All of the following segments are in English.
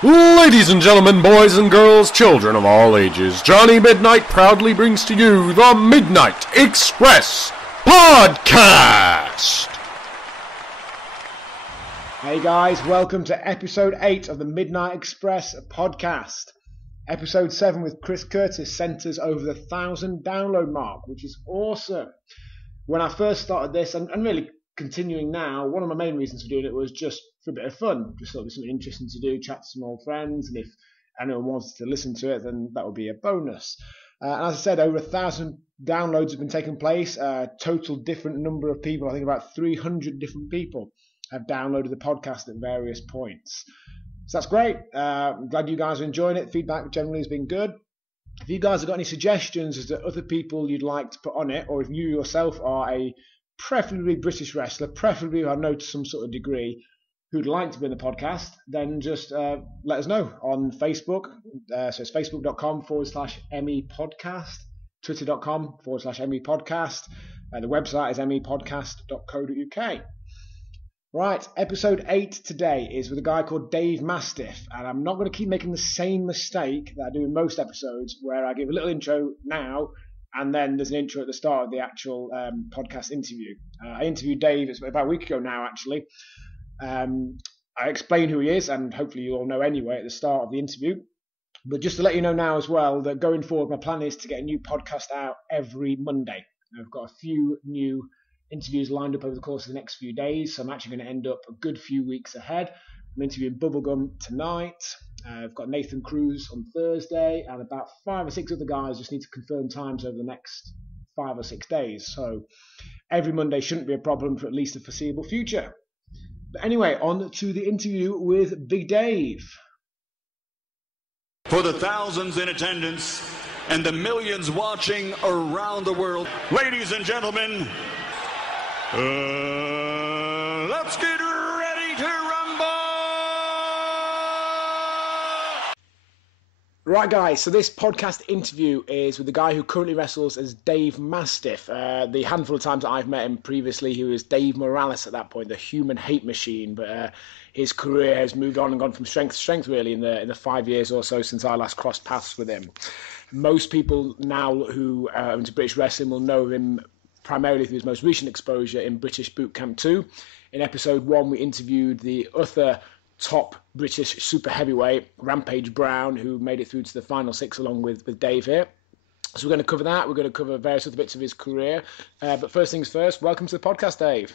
Ladies and gentlemen, boys and girls, children of all ages, Johnny Midnight proudly brings to you the Midnight Express Podcast! Hey guys, welcome to episode 8 of the Midnight Express Podcast. Episode 7 with Chris Curtis sent us over the 1,000 download mark, which is awesome. When I first started this, and really continuing now, one of my main reasons for doing it was just for a bit of fun. Just thought it was something interesting to do, chat to some old friends, and if anyone wants to listen to it, then that would be a bonus. As I said, over 1,000 downloads have been taking place. Total different number of people, I think about 300 different people have downloaded the podcast at various points. So that's great. I'm glad you guys are enjoying it. Feedback generally has been good. If you guys have got any suggestions as to other people you'd like to put on it, or if you yourself are a preferably British wrestler, preferably I know to some sort of degree, who'd like to be in the podcast, then just let us know on Facebook. So it's facebook.com/MEpodcast, twitter.com/MEpodcast. The website is mepodcast.co.uk. Right, episode 8 today is with a guy called Dave Mastiff, and I'm not going to keep making the same mistake that I do in most episodes, where I give a little intro now, and then there's an intro at the start of the actual podcast interview. I interviewed Dave, it's about a week ago now, actually. I explain who he is, and hopefully you all know anyway at the start of the interview. But just to let you know now as well, that going forward, my plan is to get a new podcast out every Monday. I've got a few new interviews lined up over the course of the next few days, so I'm actually going to end up a good few weeks ahead. I'm interviewing Bubblegum tonight. I've got Nathan Cruz on Thursday, and about 5 or 6 other guys just need to confirm times over the next 5 or 6 days. So every Monday shouldn't be a problem for at least the foreseeable future. But anyway, on to the interview with Big Dave. For the thousands in attendance and the millions watching around the world, ladies and gentlemen, let's get ready to rumble! Right, guys, so this podcast interview is with the guy who currently wrestles as Dave Mastiff. The handful of times that I've met him previously, he was Dave Morales at that point, the human hate machine, but his career has moved on and gone from strength to strength, really, in the 5 years or so since I last crossed paths with him. Most people now who are into British wrestling will know him primarily through his most recent exposure in British Boot Camp 2. In episode 1, we interviewed the other top British super heavyweight, Rampage Brown, who made it through to the final 6 along with Dave here. So we're going to cover that. We're going to cover various other bits of his career. But first things first, welcome to the podcast, Dave.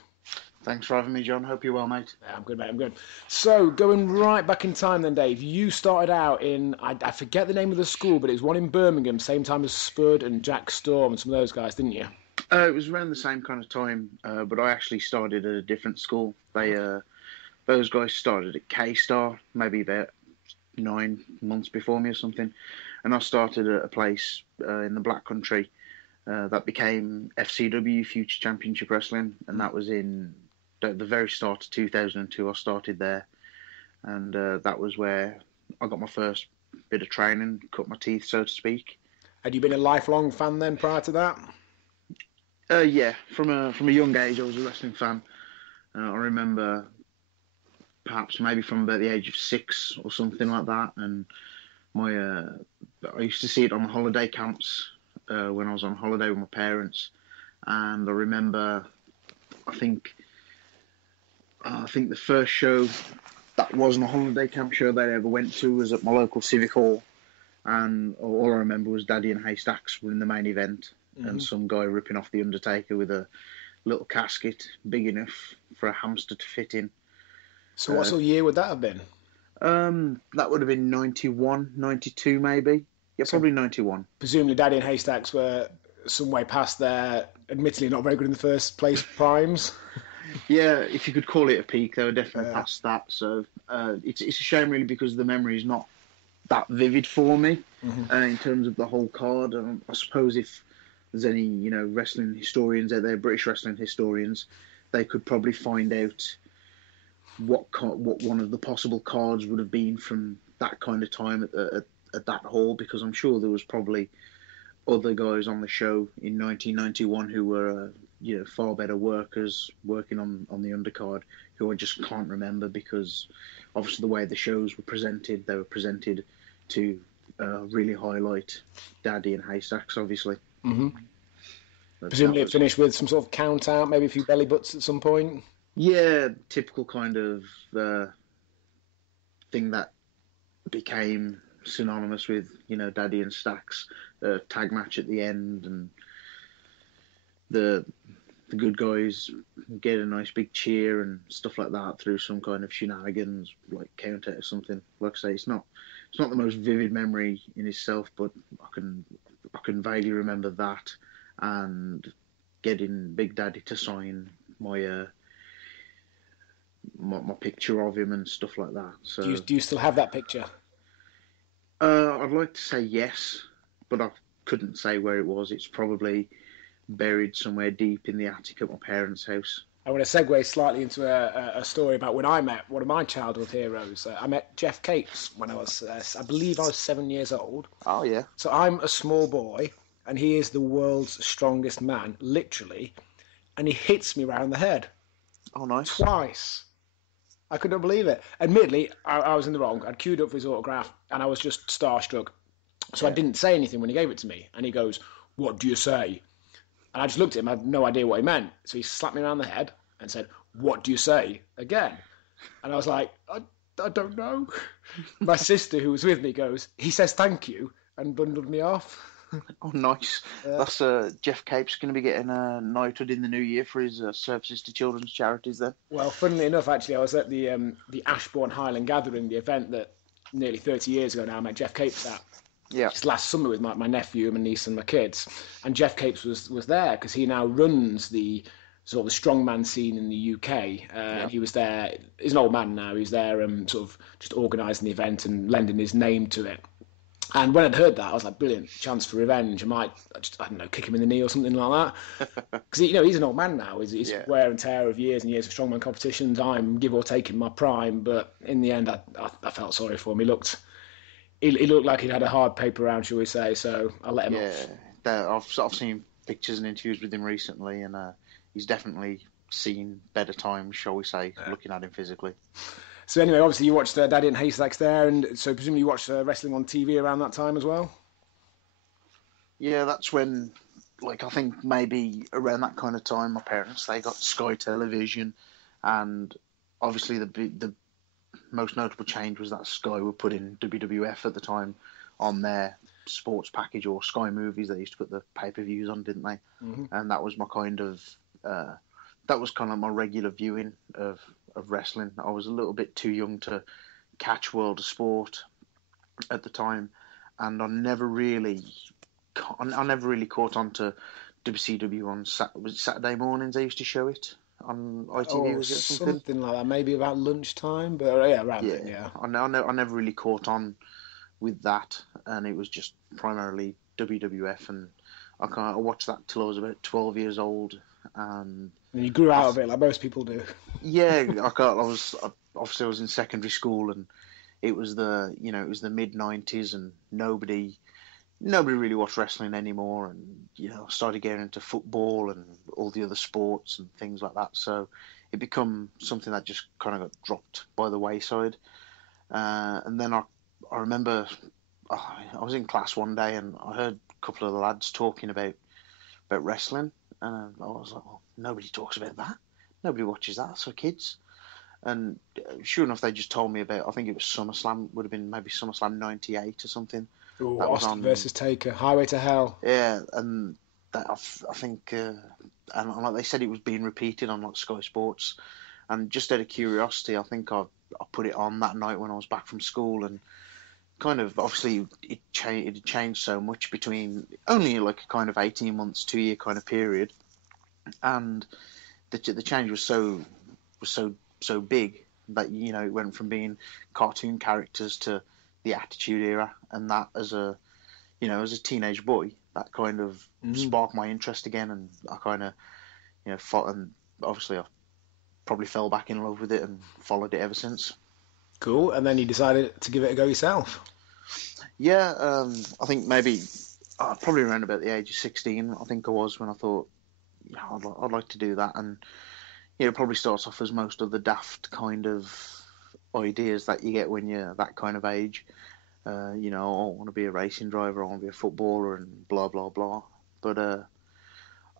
Thanks for having me, John. Hope you're well, mate. Yeah, I'm good, mate. I'm good. So, going right back in time then, Dave, you started out in, I forget the name of the school, but it was one in Birmingham, same time as Spud and Jack Storm and some of those guys, didn't you? It was around the same kind of time, but I actually started at a different school. Those guys started at K-Star, maybe about 9 months before me or something, and I started at a place in the Black Country that became FCW, Future Championship Wrestling, and that was in the very start of 2002. I started there, and that was where I got my first bit of training, cut my teeth, so to speak. Had you been a lifelong fan then prior to that? Yeah, from a young age, I was a wrestling fan. I remember perhaps maybe from about the age of 6 or something like that, and I used to see it on holiday camps when I was on holiday with my parents, and I remember I think the first show that wasn't a holiday camp show that I ever went to was at my local civic hall, and all I remember was Daddy and Haystacks were in the main event. Mm-hmm. And some guy ripping off the Undertaker with a little casket big enough for a hamster to fit in. So what sort of year would that have been? That would have been 91, 92 maybe. Yeah, probably 91. Presumably Daddy and Haystacks were some way past their, admittedly not very good in the first place, primes. Yeah, if you could call it a peak, they were definitely past that. So it's a shame really, because the memory is not that vivid for me in terms of the whole card. I suppose if there's any, wrestling historians out there, British wrestling historians, they could probably find out what one of the possible cards would have been from that kind of time at that hall, because I'm sure there was probably other guys on the show in 1991 who were far better workers working on the undercard, who I just can't remember because obviously the way the shows were presented, they were presented to really highlight Daddy and Haystacks, obviously. Mm-hmm. Presumably it finished with some sort of count out, maybe a few belly butts at some point. Yeah, typical kind of thing that became synonymous with, Daddy and Stacks, tag match at the end, and the good guys get a nice big cheer and stuff like that through some kind of shenanigans, like count out or something. Like I say, it's not the most vivid memory in itself, but I can vaguely remember that and getting Big Daddy to sign my my picture of him and stuff like that. So do you still have that picture? I'd like to say yes, but I couldn't say where it was. It's probably buried somewhere deep in the attic at my parents' house. I want to segue slightly into a story about when I met one of my childhood heroes. I met Jeff Capes when I was, I believe I was 7 years old. Oh, yeah. So I'm a small boy, and he is the world's strongest man, literally, and he hits me round the head. Oh, nice. Twice. I couldn't believe it. Admittedly, I was in the wrong. I'd queued up for his autograph, and I was just starstruck. So I didn't say anything when he gave it to me. And he goes, "What do you say?" And I just looked at him. I had no idea what he meant. So he slapped me around the head and said, "What do you say?" again. And I was like, I don't know. My sister, who was with me, goes, "He says thank you," and bundled me off. Oh, nice. That's Jeff Cape's going to be getting knighted in the new year for his services to children's charities then. Well, funnily enough, actually, I was at the Ashbourne Highland Gathering, the event that nearly 30 years ago now I met Jeff Capes at. Yeah. Just last summer with my nephew, my niece and my kids. And Jeff Capes was there because he now runs the sort of the strongman scene in the UK. And he was there, he's an old man now, he's there sort of just organising the event and lending his name to it. And when I'd heard that, I was like, brilliant, chance for revenge. I don't know, kick him in the knee or something like that. Because, he's an old man now. He's wear and tear of years and years of strongman competitions. I'm, give or take, in my prime. But in the end, I felt sorry for him. He looked like he'd had a hard paper round, shall we say, so I let him off. Yeah, I've seen pictures and interviews with him recently, and he's definitely seen better times, shall we say, looking at him physically. So anyway, obviously you watched Daddy and Haystacks there, and so presumably you watched wrestling on TV around that time as well? Yeah, that's when, I think maybe around that kind of time, my parents, they got Sky Television, and obviously the most notable change was that Sky were putting WWF at the time on their sports package, or Sky Movies. They used to put the pay-per-views on, didn't they? Mm-hmm. And that was my kind of my regular viewing of wrestling. I was a little bit too young to catch World of Sport at the time, and I never really caught on to WCW on was it Saturday mornings. They used to show it on ITV, was it something like that? Maybe about lunchtime, but around then, yeah. I never really caught on with that, and it was just primarily WWF, and I watched that till I was about 12 years old, and you grew out of it like most people do. Yeah, I was in secondary school, and it was the mid '90s, and nobody really watched wrestling anymore, and I started getting into football and all the other sports and things like that. So it become something that just kind of got dropped by the wayside. And then I remember I was in class one day, and I heard a couple of the lads talking about wrestling, and I was like, well, nobody talks about that. Nobody watches that. So kids. And sure enough, they just told me about, I think it was SummerSlam, would have been maybe SummerSlam 98 or something. Ooh, that Austin versus Taker, Highway to Hell. Yeah, and that I think, and like they said, it was being repeated on Sky Sports. And just out of curiosity, I think I put it on that night when I was back from school, and kind of, obviously, it had changed so much between only a kind of 18 months, 2 year kind of period, and the change was so big that it went from being cartoon characters to the Attitude Era, and that as a teenage boy, that kind of sparked my interest again, and I kind of and obviously I probably fell back in love with it and followed it ever since. Cool. And then you decided to give it a go yourself. Yeah, I think maybe probably around about the age of 16, I think I was, when I thought, I'd like to do that. And it probably starts off as most of the daft kind of ideas that you get when you're that kind of age. You know, I want to be a racing driver, I want to be a footballer, and blah blah blah. But I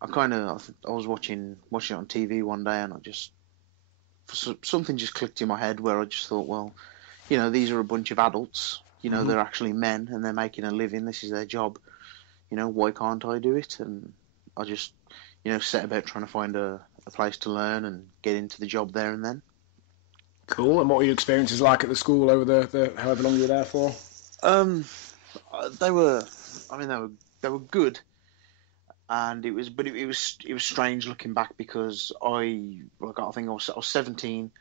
was watching it on TV one day, and something just clicked in my head where I just thought, well, you know, these are a bunch of adults. You know, they're actually men, and they're making a living. This is their job. You know, why can't I do it? And I just, you know, set about trying to find a place to learn and get into the job there and then. Cool. And what were your experiences like at the school over the however long you were there for? They were, I mean, they were good, and it was strange looking back because I think I was 17,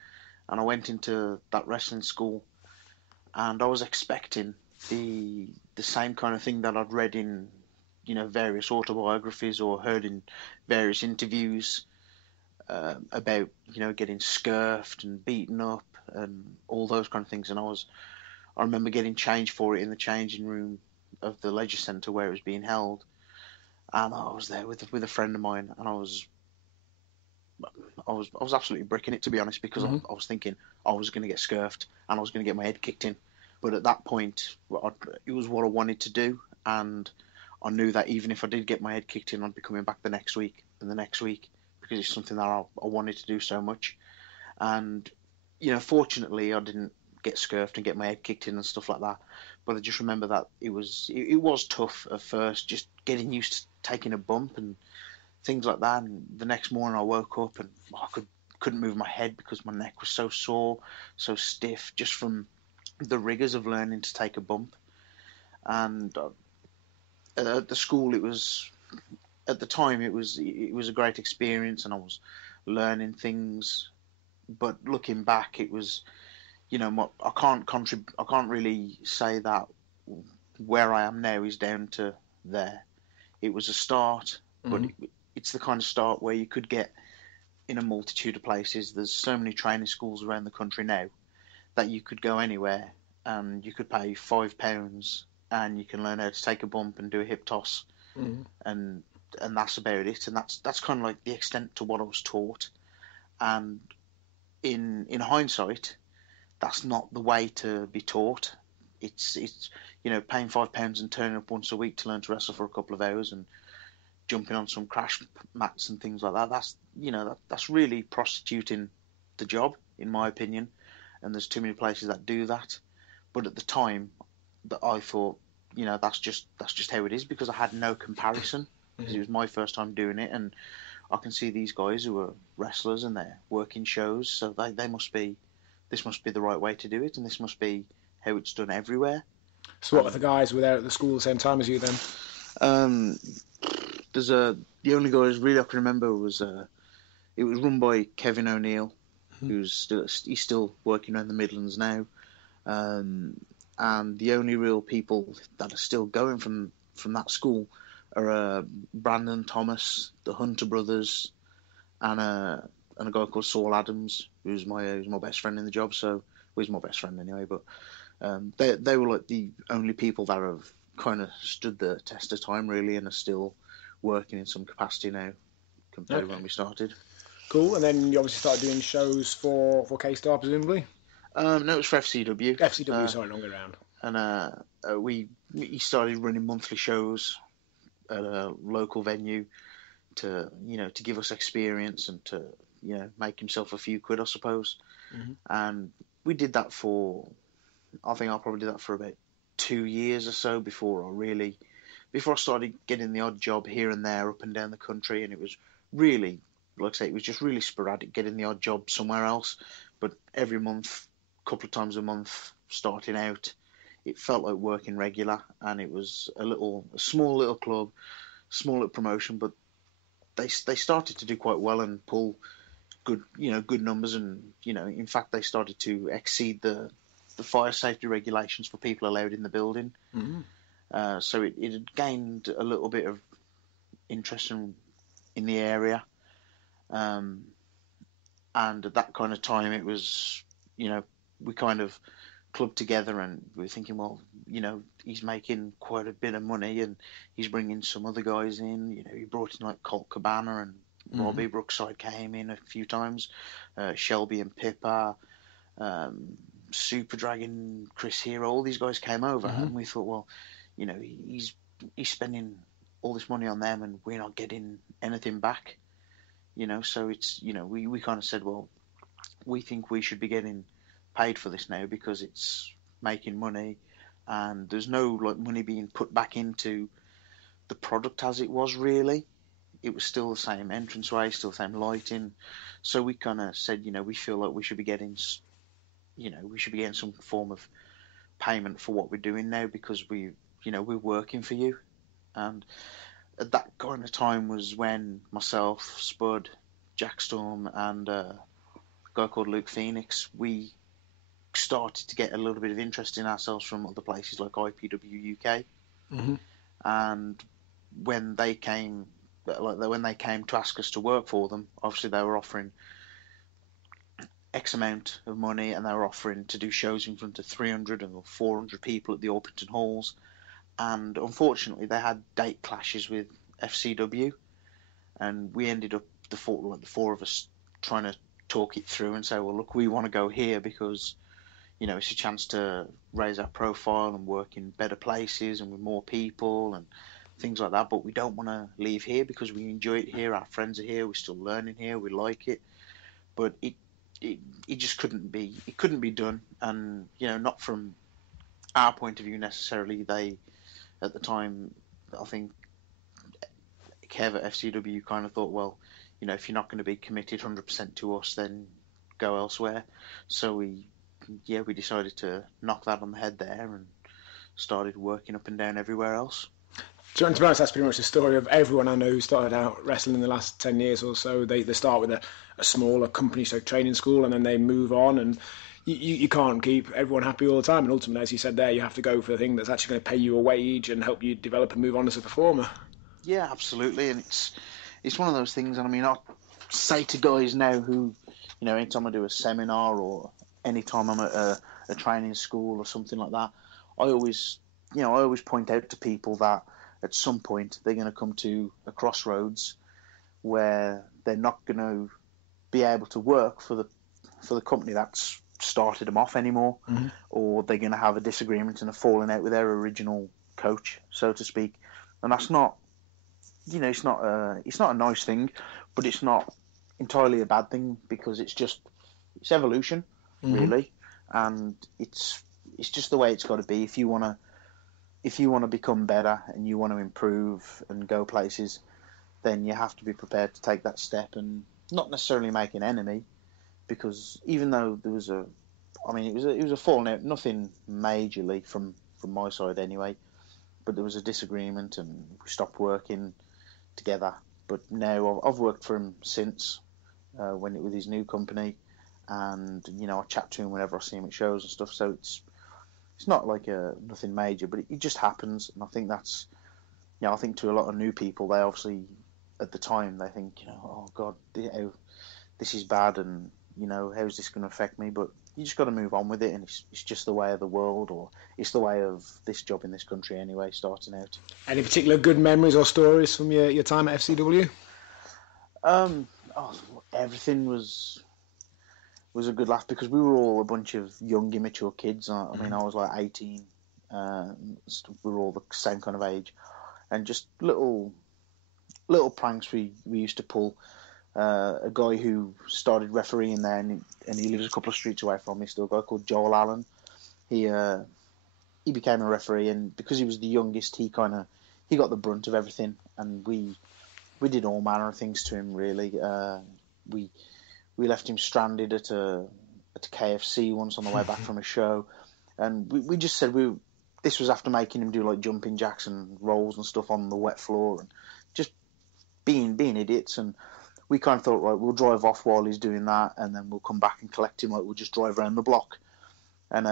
and I went into that wrestling school, and I was expecting the same kind of thing that I'd read in, you know, various autobiographies or heard in various interviews about, you know, getting scurfed and beaten up and all those kind of things. And I remember getting changed for it in the changing room of the leisure centre where it was being held, and I was there with a friend of mine, and I was absolutely bricking it, to be honest, because I was thinking I was going to get scurfed and I was going to get my head kicked in. But at that point, it was what I wanted to do, and I knew that even if I did get my head kicked in, I'd be coming back the next week and the next week, because it's something that I wanted to do so much. And, you know, fortunately, I didn't get scurfed and get my head kicked in and stuff like that. But I just remember that it was tough at first, just getting used to taking a bump and things like that. And the next morning I woke up and I couldn't move my head because my neck was so sore, so stiff, just from the rigors of learning to take a bump. And at the school, at the time it was a great experience, and I was learning things. But looking back, it was, you know, I can't really say that where I am now is down to there. It was a start, but it's the kind of start where you could get in a multitude of places. There's so many training schools around the country now that you could go anywhere and you could pay £5 and you can learn how to take a bump and do a hip toss, and that's about it. And that's kind of like the extent to what I was taught. And in hindsight, that's not the way to be taught. It's you know, paying £5 and turning up once a week to learn to wrestle for a couple of hours and jumping on some crash mats and things like that. That's, you know, that's really prostituting the job, in my opinion. And there's too many places that do that. But at the time, that I thought, you know, that's just how it is, because I had no comparison, because it was my first time doing it, and I can see these guys who are wrestlers and they're working shows, so this must be the right way to do it, and this must be how it's done everywhere. So what, the guys were there at the school at the same time as you then? The only guys really I can remember was it was run by Kevin O'Neill, he's still working around the Midlands now, and the only real people that are still going from that school are Brandon Thomas, the Hunter brothers, and a guy called Saul Adams, who's my best friend in the job. So he's my best friend anyway. But they were like the only people that have kind of stood the test of time, really, and are still working in some capacity now compared to when we started. Cool. And then you obviously started doing shows for K-Star, presumably? No, it was for FCW. FCW, sorry, long way around. And we started running monthly shows at a local venue to give us experience and to, you know, make himself a few quid, I suppose. And we did that I think I probably did that for about 2 years or so before I started getting the odd job here and there up and down the country. And it was really, like I say, it was just really sporadic, getting the odd job somewhere else. But every month, a couple of times a month, starting out, it felt like working regular. And it was a small little club, small little promotion, but they started to do quite well and pull good numbers. And, you know, in fact, they started to exceed the fire safety regulations for people allowed in the building. So it had gained a little bit of interest in the area. And at that kind of time, it was, you know, we kind of clubbed together and we were thinking, well, you know, he's making quite a bit of money and he's bringing some other guys in. You know, he brought in like Colt Cabana and Robbie Brookside came in a few times, Shelby and Pippa, Super Dragon, Chris Hero, all these guys came over, and we thought, well, you know, he's spending all this money on them, and we're not getting anything back. You know, so it's, you know, we kind of said, well, we think we should be getting paid for this now because it's making money, and there's no like money being put back into the product as it was really. It was still the same entranceway, still the same lighting. So we kind of said, you know, we feel like we should be getting, you know, we should be getting some form of payment for what we're doing now because we're working for you. And at that kind of time was when myself, Spud, Jack Storm, and a guy called Luke Phoenix, we started to get a little bit of interest in ourselves from other places like IPW UK. And when they came to ask us to work for them, obviously they were offering X amount of money, and they were offering to do shows in front of 300 or 400 people at the Orpington Halls. And unfortunately, they had date clashes with FCW, and we ended up the four of us trying to talk it through and say, well, look, we want to go here because, you know, it's a chance to raise our profile and work in better places and with more people and things like that. But we don't want to leave here because we enjoy it here. Our friends are here. We're still learning here. We like it. But it just couldn't be done. And, you know, not from our point of view necessarily. They, at the time, I think Kev at FCW kind of thought, well, you know, if you're not going to be committed 100% to us, then go elsewhere. So we decided to knock that on the head there and started working up and down everywhere else. To be honest, that's pretty much the story of everyone I know who started out wrestling in the last 10 years or so. They start with a smaller company, so training school, and then they move on, and you can't keep everyone happy all the time. And ultimately, as you said there, you have to go for the thing that's actually going to pay you a wage and help you develop and move on as a performer. Yeah, absolutely. And it's one of those things, and I mean, I say to guys now who, you know, anytime I do a seminar or anytime I'm at a training school or something like that, I always point out to people that at some point they're going to come to a crossroads where they're not going to be able to work for the company that's started them off anymore, or they're going to have a disagreement and a falling out with their original coach, so to speak. And that's not, you know, it's not a nice thing, but it's not entirely a bad thing because it's evolution, really, and it's just the way it's got to be. If you want to become better and you want to improve and go places, then you have to be prepared to take that step and not necessarily make an enemy, because even though there was it was a falling out, nothing majorly from my side anyway, but there was a disagreement and we stopped working together. But now I've worked for him since with his new company, and you know, I chat to him whenever I see him at shows and stuff. So it's not like nothing major, but it just happens. And I think that's, you know, I think to a lot of new people, they obviously at the time they think, you know, oh God, this is bad, and you know, how's this going to affect me? But you just got to move on with it, and it's just the way of the world, or it's the way of this job in this country anyway, starting out. Any particular good memories or stories from your time at FCW? Everything was a good laugh because we were all a bunch of young, immature kids. I mean, I was like 18. We were all the same kind of age, and just little pranks we used to pull. A guy who started refereeing there, and he lives a couple of streets away from me still, a guy called Joel Allen. He became a referee, and because he was the youngest, he got the brunt of everything, and we did all manner of things to him, really. We left him stranded at a KFC once on the way back from a show, and we just said this was after making him do like jumping jacks and rolls and stuff on the wet floor, and just being idiots. And we kind of thought, right, we'll drive off while he's doing that, and then we'll come back and collect him. Like, we'll just drive around the block. And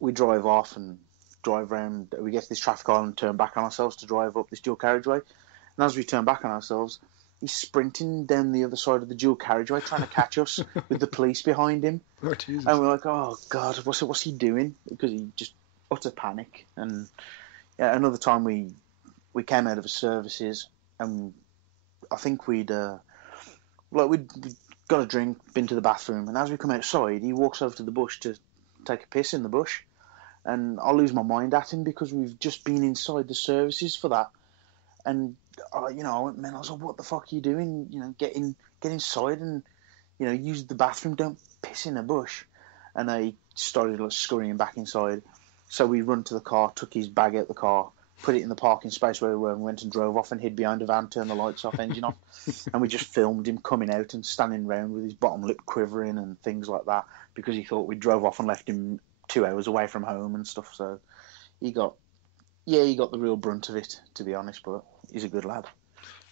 we drive off and drive around. We get to this traffic island and turn back on ourselves to drive up this dual carriageway. And as we turn back on ourselves, he's sprinting down the other side of the dual carriageway trying to catch us with the police behind him. Oh, Jesus. And we're like, oh, God, what's he doing? Because he just utter panic. And yeah, another time we came out of his services, and I think we'd got a drink, been to the bathroom, and as we come outside, he walks over to the bush to take a piss in the bush, and I lose my mind at him because we've just been inside the services for that, and I went, man, I was like, what the fuck are you doing? Get inside and use the bathroom. Don't piss in a bush. And he started scurrying back inside. So we run to the car, took his bag out the car, put it in the parking space where we were, and went and drove off and hid behind a van, turned the lights off, engine off, and we just filmed him coming out and standing around with his bottom lip quivering and things like that because he thought we drove off and left him 2 hours away from home and stuff. So he got the real brunt of it, to be honest, but he's a good lad.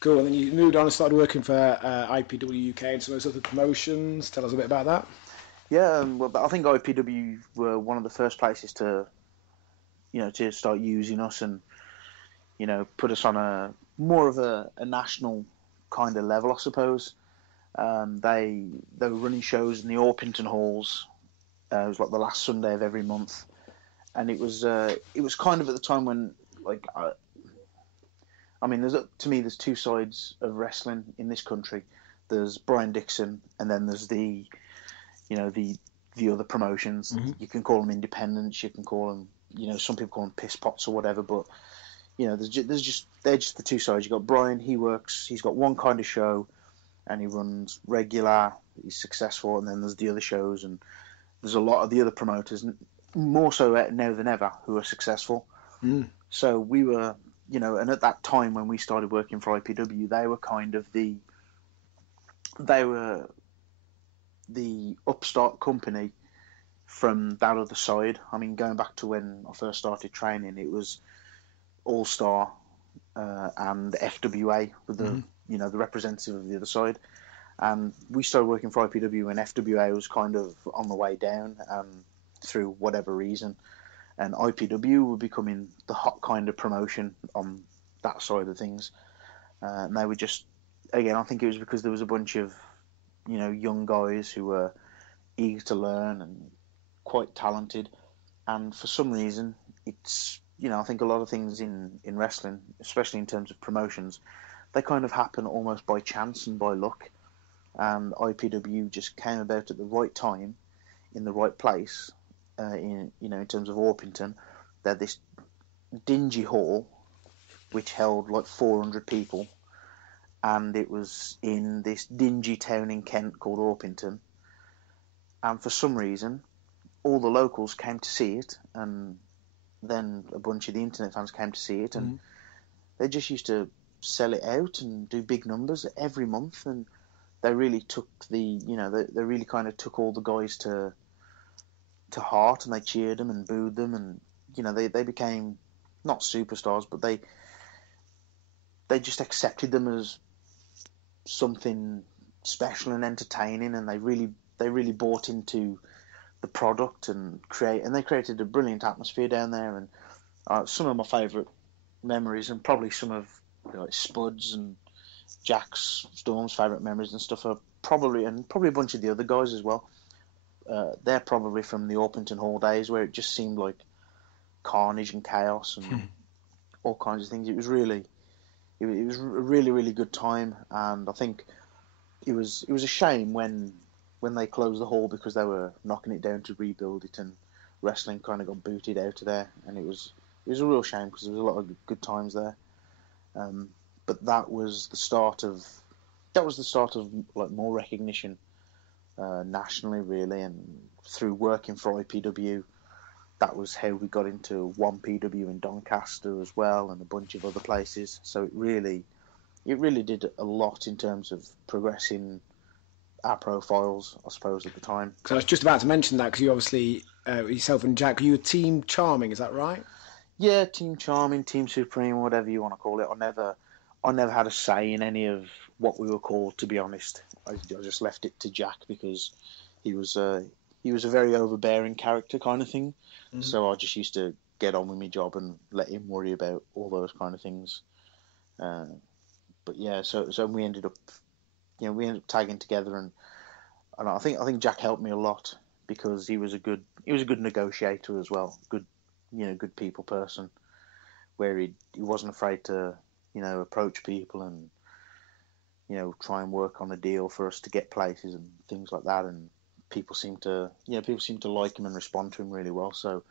Cool. And then you moved on and started working for IPW UK and some of those other promotions. Tell us a bit about that. Yeah, well, I think IPW were one of the first places to start using us and, put us on a more of a national kind of level, I suppose. They were running shows in the Orpington halls. It was like the last Sunday of every month, and it was kind of at the time when there's two sides of wrestling in this country. There's Brian Dixon, and then there's the other promotions. Mm-hmm. You can call them independents. You can call them, some people call them piss pots or whatever. But they're just the two sides. You got Brian. He's got one kind of show, and he runs regular. He's successful, and then there's the other shows, and there's a lot of the other promoters, more so now than ever, who are successful. Mm. So we were, and at that time when we started working for IPW, they were kind of the upstart company from that other side. I mean, going back to when I first started training, it was All Star and FWA with the the representative of the other side, and we started working for IPW when FWA was kind of on the way down through whatever reason, and IPW were becoming the hot kind of promotion on that side of things, and they were just, again, I think it was because there was a bunch of young guys who were eager to learn and quite talented, and for some reason it's I think a lot of things in wrestling, especially in terms of promotions, they kind of happen almost by chance and by luck, and IPW just came about at the right time in the right place. In terms of Orpington, they had this dingy hall which held like 400 people, and it was in this dingy town in Kent called Orpington, and for some reason all the locals came to see it, and then a bunch of the internet fans came to see it, and they just used to sell it out and do big numbers every month, and they really took they really kind of took all the guys to heart, and they cheered them and booed them, and they became not superstars, but they just accepted them as something special and entertaining, and they really bought into the product and they created a brilliant atmosphere down there. And some of my favourite memories, and probably some of Spud's and Jack's Storm's favourite memories and stuff, are probably a bunch of the other guys as well. They're probably from the Orpington Hall days, where it just seemed like carnage and chaos and all kinds of things. It was a really, really good time, and I think it was a shame when they closed the hall because they were knocking it down to rebuild it, and wrestling kind of got booted out of there, and it was a real shame because there was a lot of good times there. But that was the start of like more recognition nationally, really, and through working for IPW, that was how we got into 1PW in Doncaster as well, and a bunch of other places. So it really did a lot in terms of progressing our profiles, I suppose, at the time. So I was just about to mention that, because you obviously, yourself and Jack, you were Team Charming, is that right? Yeah, Team Charming, Team Supreme, whatever you want to call it. I never had a say in any of what we were called, to be honest. I just left it to Jack because he was a very overbearing character kind of thing. Mm-hmm. So I just used to get on with my job and let him worry about all those kind of things. But yeah, so we ended up tagging together, and I think Jack helped me a lot because he was a good negotiator as well. Good people person, where he wasn't afraid to approach people and try and work on a deal for us to get places and things like that, and people seem to like him and respond to him really well. So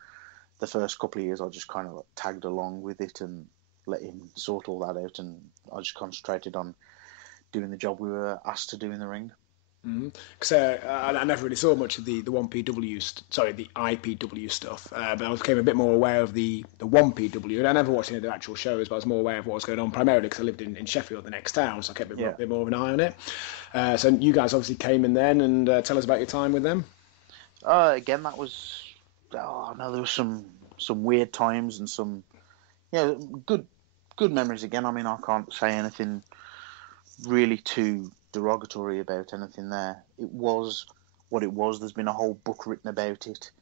the first couple of years, I just kind of tagged along with it and let him sort all that out, and I just concentrated on doing the job we were asked to do in the ring. Because I never really saw much of the 1PW, the IPW stuff, but I became a bit more aware of the 1PW, and I never watched any of the actual shows, but I was more aware of what was going on, primarily because I lived in Sheffield, the next town, so I kept a bit more of an eye on it. So you guys obviously came in then, and tell us about your time with them. Again, that was, no, there was some weird times and some, good memories again. I mean, I can't say anything really too derogatory about anything there. It was what it was. There's been a whole book written about it,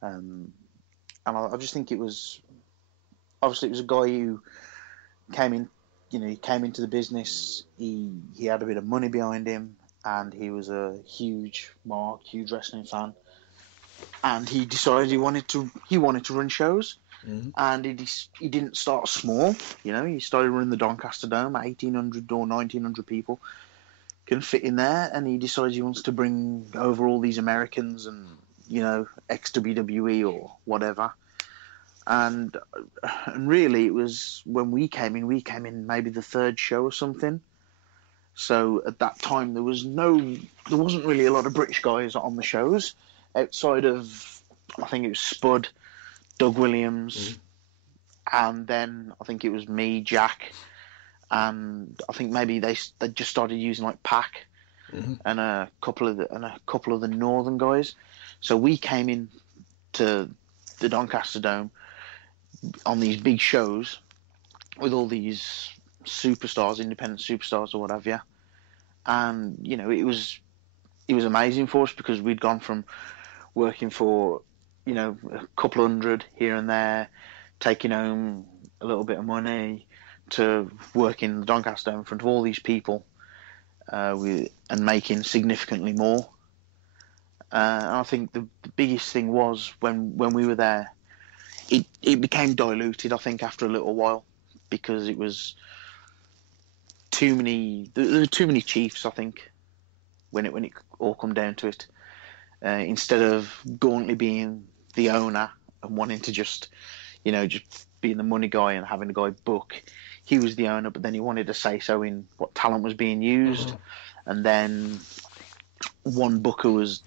and I just think it was, obviously it was a guy who came in, he came into the business, he had a bit of money behind him, and he was a huge wrestling fan, and he decided he wanted to run shows. And he didn't start small, he started running the Doncaster Dome, 1,800 or 1,900 people can fit in there, and he decides he wants to bring over all these Americans and, ex-WWE or whatever. And really, it was when we came in maybe the third show or something. So at that time, there wasn't really a lot of British guys on the shows, outside of, I think it was Spud, Doug Williams, and then I think it was me, Jack, and I think maybe they just started using like Pac and a couple of the northern guys. So we came in to the Doncaster Dome on these big shows with all these superstars, independent superstars or whatever, and it was amazing for us because we'd gone from working for a couple hundred here and there, taking home a little bit of money, to working the Doncaster in front of all these people, and making significantly more. And I think the biggest thing was when we were there, it became diluted, I think, after a little while, because it was there were too many chiefs, I think, when it all come down to it. Instead of Gauntly being the owner and wanting to just being the money guy and having the guy book, he was the owner, but then he wanted to say so in what talent was being used. And then one booker was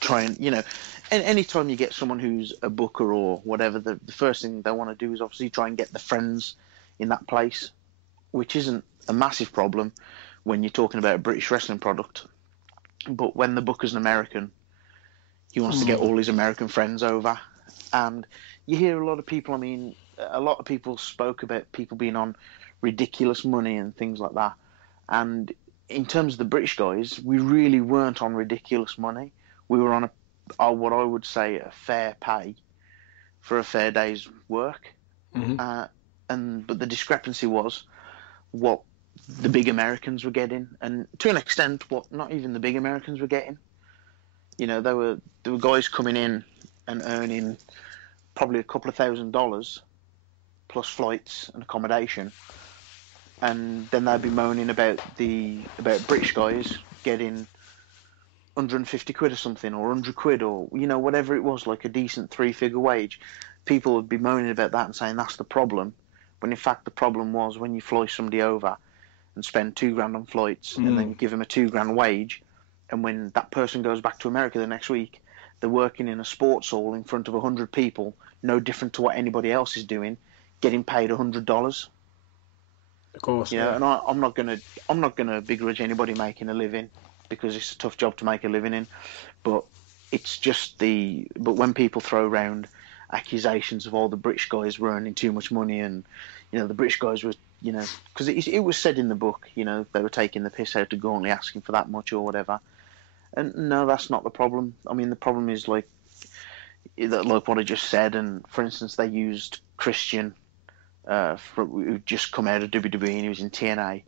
trying, and any time you get someone who's a booker or whatever, the first thing they want to do is obviously try and get the friends in that place, which isn't a massive problem when you're talking about a British wrestling product. But when the booker's an American, he wants to get all his American friends over. And you hear a lot of people, a lot of people spoke about people being on ridiculous money and things like that. And in terms of the British guys, we really weren't on ridiculous money. We were on what I would say a fair pay for a fair day's work. But the discrepancy was what the big Americans were getting, and to an extent, what not even the big Americans were getting. There were guys coming in and earning probably a couple of $1,000 plus flights and accommodation, and then they'd be moaning about British guys getting 150 quid or something, or 100 quid, or whatever it was, like a decent 3-figure wage. People would be moaning about that and saying that's the problem, when in fact the problem was when you fly somebody over and spend $2,000 on flights and then give them a $2,000 wage, and when that person goes back to America the next week, they're working in a sports hall in front of 100 people, no different to what anybody else is doing, getting paid $100. Of course, and I'm not gonna begrudge anybody making a living, because it's a tough job to make a living in. But it's just but when people throw around accusations of all the British guys were earning too much money, and the British guys were, because it was said in the book, they were taking the piss out of Gauntly, asking for that much or whatever. And no, that's not the problem. The problem is like what I just said. And for instance, they used Christian, who just come out of WWE, and he was in TNA,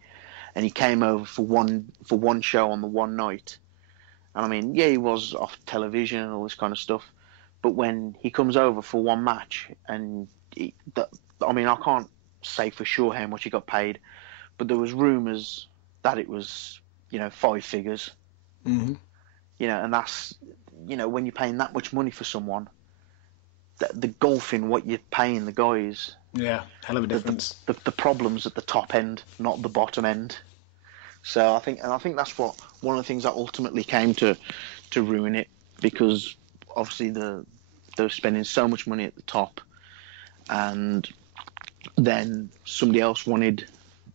and he came over for one show on the one night. And he was off television and all this kind of stuff. But when he comes over for one match, and I can't say for sure how much he got paid, but there was rumours that it was 5 figures. And that's when you're paying that much money for someone, the golf in what you're paying the guys. Yeah, hell of a difference. The problems at the top end, not the bottom end. So I think that's what one of the things that ultimately came to ruin it, because obviously they were spending so much money at the top, and then somebody else wanted,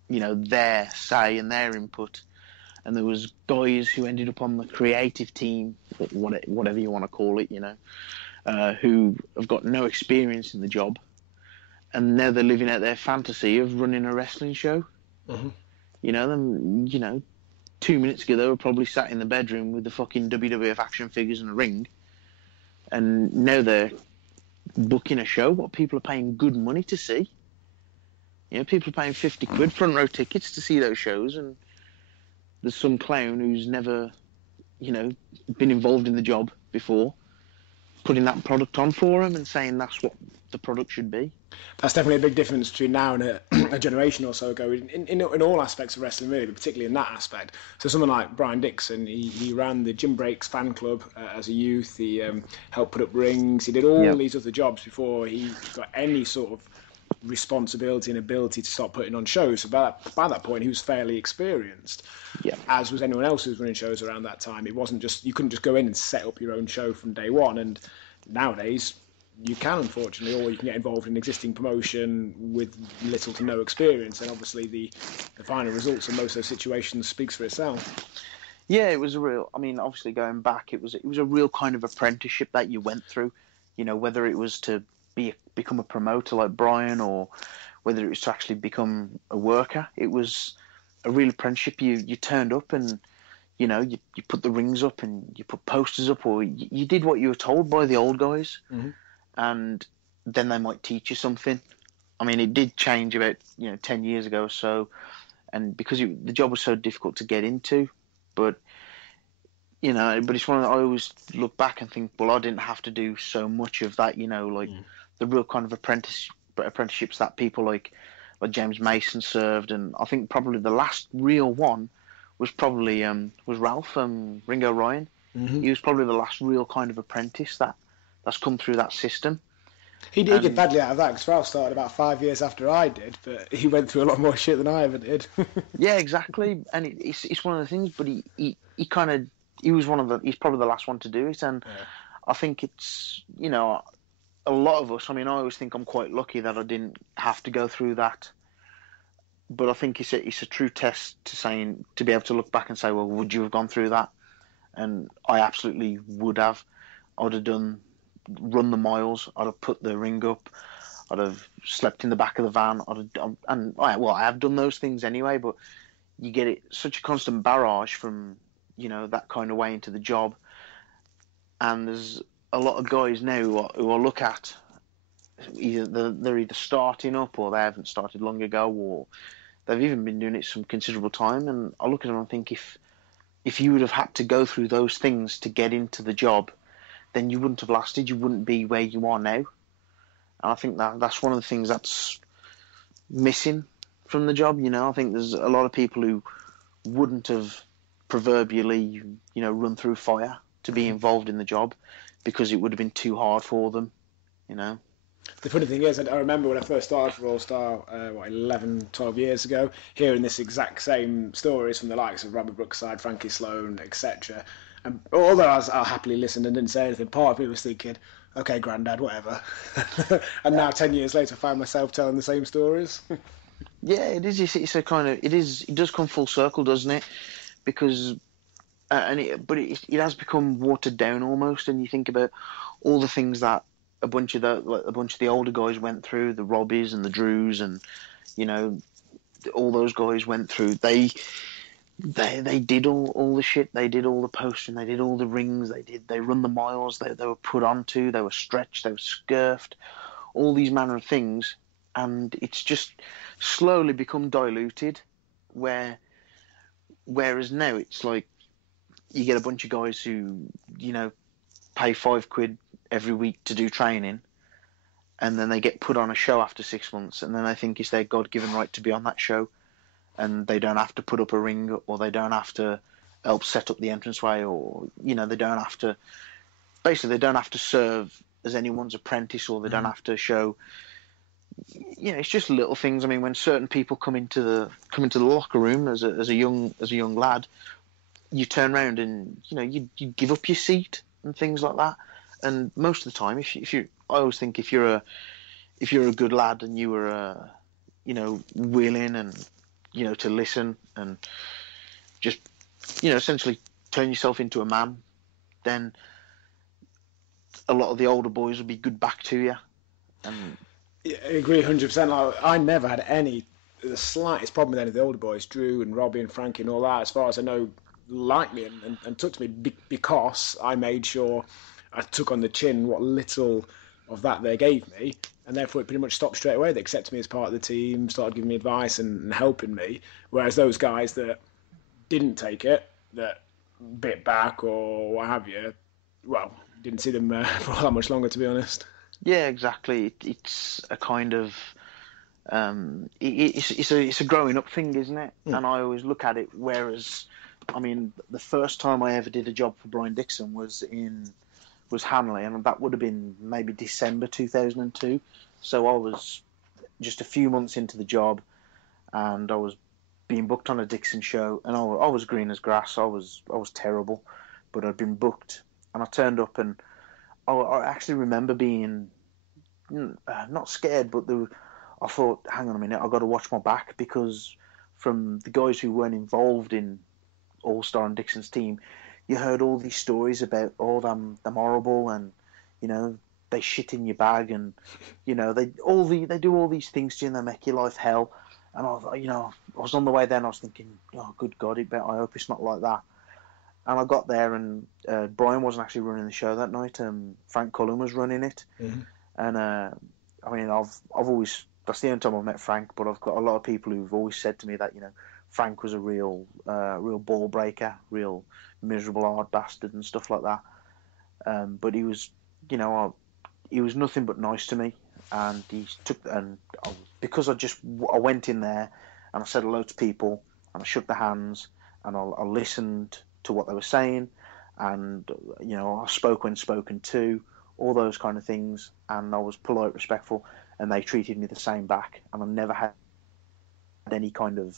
their say and their input, and there was guys who ended up on the creative team, whatever you want to call it, who have got no experience in the job, and now they're living out their fantasy of running a wrestling show. Mm-hmm. 2 minutes ago they were probably sat in the bedroom with the fucking WWF action figures and a ring, and now they're booking a show what people are paying good money to see. People are paying 50 quid front row tickets to see those shows, and there's some clown who's never, been involved in the job before, putting that product on for them and saying that's what the product should be. That's definitely a big difference between now and a generation or so ago in all aspects of wrestling, really, but particularly in that aspect. So someone like Brian Dixon, he ran the Jim Breaks fan club as a youth. He helped put up rings. He did all these other jobs before he got any sort of responsibility and ability to start putting on shows. So by that point, he was fairly experienced, as was anyone else who was running shows around that time. It wasn't just, you couldn't just go in and set up your own show from day one. And nowadays, you can, unfortunately, or you can get involved in an existing promotion with little to no experience, and obviously the final results in most of those situations speaks for itself. Yeah, it was obviously going back, it was a real kind of apprenticeship that you went through, whether it was to become a promoter like Brian, or whether it was to actually become a worker. It was a real apprenticeship. You turned up and, you put the rings up and you put posters up, or you did what you were told by the old guys. Mm-hmm. And then they might teach you something. It did change about 10 years ago or so, and because the job was so difficult to get into, but it's one that I always look back and think, well, I didn't have to do so much of that, the real kind of apprenticeships that people like James Mason served. And I think probably the last real one was probably was Ralph, Ringo Ryan. Mm-hmm. He was probably the last real kind of apprentice that's come through that system. He did badly out of that, because Ralph started about 5 years after I did, but he went through a lot more shit than I ever did. Yeah, exactly. And it's one of the things, but he's probably the last one to do it. And I think it's, a lot of us, I always think I'm quite lucky that I didn't have to go through that. But I think it's a true test to be able to look back and say, well, would you have gone through that? And I absolutely would have. I would have run the miles. I'd have put the ring up. I'd have slept in the back of the van. I have done those things anyway, but you get such a constant barrage from, that kind of way into the job. And there's a lot of guys now who I look at, they're either starting up, or they haven't started long ago, or they've even been doing it some considerable time. And I look at them and think, if you would have had to go through those things to get into the job, then you wouldn't have lasted. You wouldn't be where you are now. And I think that's one of the things that's missing from the job. I think there's a lot of people who wouldn't have proverbially, run through fire to be involved in the job, because it would have been too hard for them, The funny thing is, I remember when I first started for All Star, 11, 12 years ago, hearing this exact same stories from the likes of Robert Brookside, Frankie Sloan, etc. And although I happily listened and didn't say anything, part of me was thinking, okay, Grandad, whatever. And now 10 years later, I find myself telling the same stories. Yeah, it is. It's a kind of, it does come full circle, doesn't it? Because, it has become watered down almost. And you think about all the things that a bunch of the older guys went through, the Robbies and the Drews, and all those guys went through. They did all the shit. They did all the posting. They did all the rings. They run the miles. They were put onto. They were stretched. They were scurfed. All these manner of things, and it's just slowly become diluted. Whereas now it's like you get a bunch of guys who pay £5 every week to do training, and then they get put on a show after 6 months, and then they think it's their God-given right to be on that show. And they don't have to put up a ring, or they don't have to help set up the entranceway, or they don't have to basically they don't have to serve as anyone's apprentice, or they don't have to show. It's just little things. I mean, when certain people come into the locker room as a young lad, you turn around and you give up your seat and things like that. And most of the time, I always think if you're a good lad and you were willing and to listen and just essentially turn yourself into a man, then a lot of the older boys will be good back to you. And yeah, I agree 100%. Like, I never had the slightest problem with any of the older boys, Drew and Robbie and Frankie and all that. As far as I know, liked me and took to me because I made sure I took on the chin what little of that they gave me, and therefore it pretty much stopped straight away. They accepted me as part of the team, started giving me advice and helping me, whereas those guys that didn't take it, that bit back or what have you, well, didn't see them for all that much longer, to be honest. Yeah, exactly. It's a kind of it's a growing up thing, isn't it? And I always look at it. Whereas, I mean, the first time I ever did a job for Brian Dixon was Hanley, and that would have been maybe December 2002. So I was just a few months into the job, and I was being booked on a Dixon show, and I was green as grass. I was terrible, but I'd been booked, and I turned up, and I actually remember being not scared, but I thought, hang on a minute, I've got to watch my back, because from the guys who weren't involved in All-Star and Dixon's team, you heard all these stories about them horrible, and they shit in your bag, and they do all these things to you, and they make your life hell. And I was on the way there, and I was thinking, oh good God, I hope it's not like that. And I got there, and Brian wasn't actually running the show that night. Frank Cullen was running it, and I mean, I've always, that's the only time I've met Frank, but I've got a lot of people who've always said to me that Frank was a real ball breaker, real miserable hard bastard and stuff like that. But he was, he was nothing but nice to me, and because I went in there and I said hello to people and I shook their hands and I listened to what they were saying, and I spoke when spoken to, all those kind of things, and I was polite, respectful, and they treated me the same back, and I never had any kind of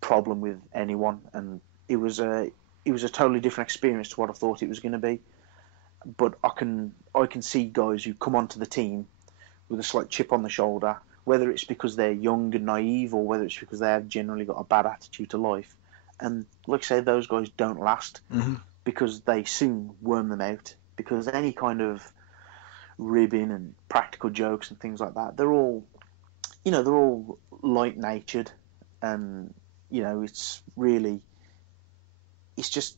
problem with anyone, and it was a totally different experience to what I thought it was going to be. But I can see guys who come onto the team with a slight chip on the shoulder, whether it's because they're young and naive or whether it's because they have generally got a bad attitude to life. And like I say, those guys don't last because they soon worm them out, because any kind of ribbing and practical jokes and things like that, they're all light-natured, and it's just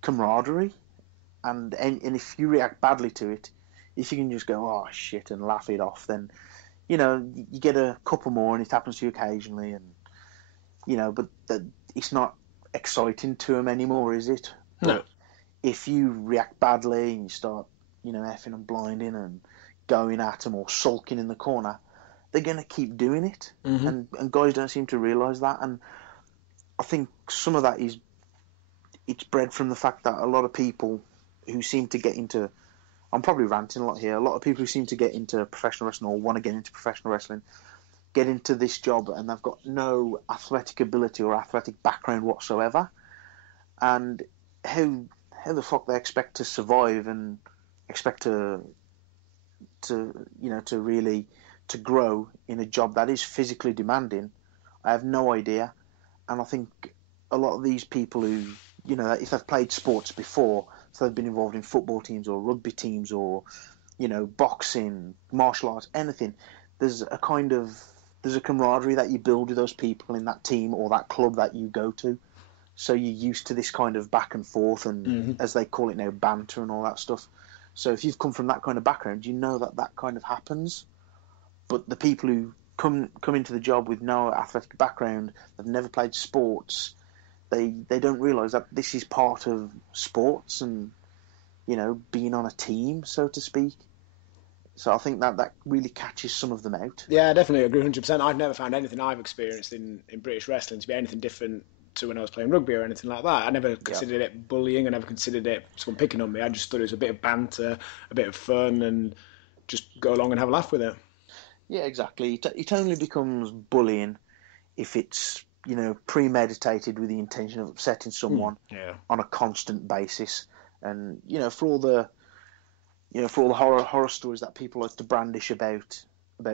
camaraderie, and if you react badly to it, if you can just go, oh shit, and laugh it off, then you get a couple more, and it happens to you occasionally, and but it's not exciting to them anymore, is it? No. But if you react badly and you start effing and blinding and going at them or sulking in the corner, they're going to keep doing it, and guys don't seem to realise that. And I think some of that it's bred from the fact that a lot of people who seem to get into, I'm probably ranting a lot here, a lot of people who seem to get into professional wrestling or want to get into professional wrestling get into this job and they've got no athletic ability or athletic background whatsoever, and how the fuck they expect to survive and expect to really grow in a job that is physically demanding, I have no idea. And I think a lot of these people who, if they've played sports before, so they've been involved in football teams or rugby teams or, boxing, martial arts, anything, there's a camaraderie that you build with those people in that team or that club that you go to. So you're used to this kind of back and forth and, as they call it now, banter and all that stuff. So if you've come from that kind of background, you know that kind of happens. But the people who come into the job with no athletic background, they've never played sports, they don't realise that this is part of sports and, being on a team, so to speak. So I think that really catches some of them out. Yeah, I definitely agree 100%. I've never found anything I've experienced in British wrestling to be anything different to when I was playing rugby or anything like that. I never considered it bullying. I never considered it someone picking on me. I just thought it was a bit of banter, a bit of fun, and just go along and have a laugh with it. Yeah, exactly. It only becomes bullying if it's, premeditated with the intention of upsetting someone on a constant basis. And, for all the horror stories that people like to brandish about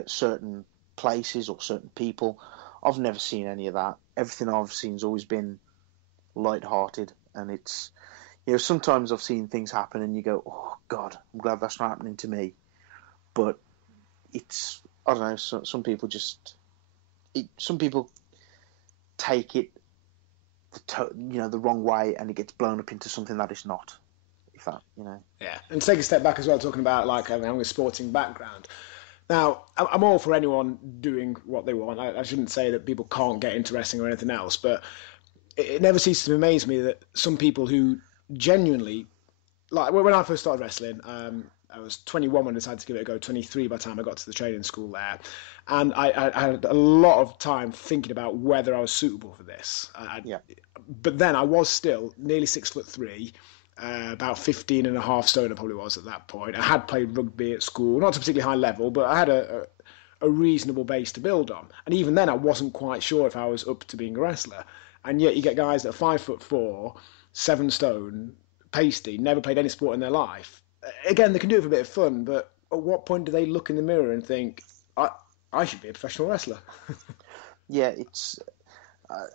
certain places or certain people, I've never seen any of that. Everything I've seen has always been light-hearted, and it's, sometimes I've seen things happen and you go, oh God, I'm glad that's not happening to me. But it's, I don't know, some people some people take it the wrong way, and it gets blown up into something that it's not. If that, Yeah, and take a step back as well, talking about like having a sporting background. Now, I'm all for anyone doing what they want. I shouldn't say that people can't get into wrestling or anything else, but it never ceases to amaze me that some people who genuinely, like when I first started wrestling, I was 21 when I decided to give it a go, 23 by the time I got to the training school there. And I had a lot of time thinking about whether I was suitable for this. But then I was still nearly 6'3", about 15 and a half stone I probably was at that point. I had played rugby at school, not to a particularly high level, but I had a reasonable base to build on. And even then I wasn't quite sure if I was up to being a wrestler. And yet you get guys that are 5'4", 7 stone, pasty, never played any sport in their life. Again, they can do it for a bit of fun, but at what point do they look in the mirror and think, I should be a professional wrestler? Yeah, it's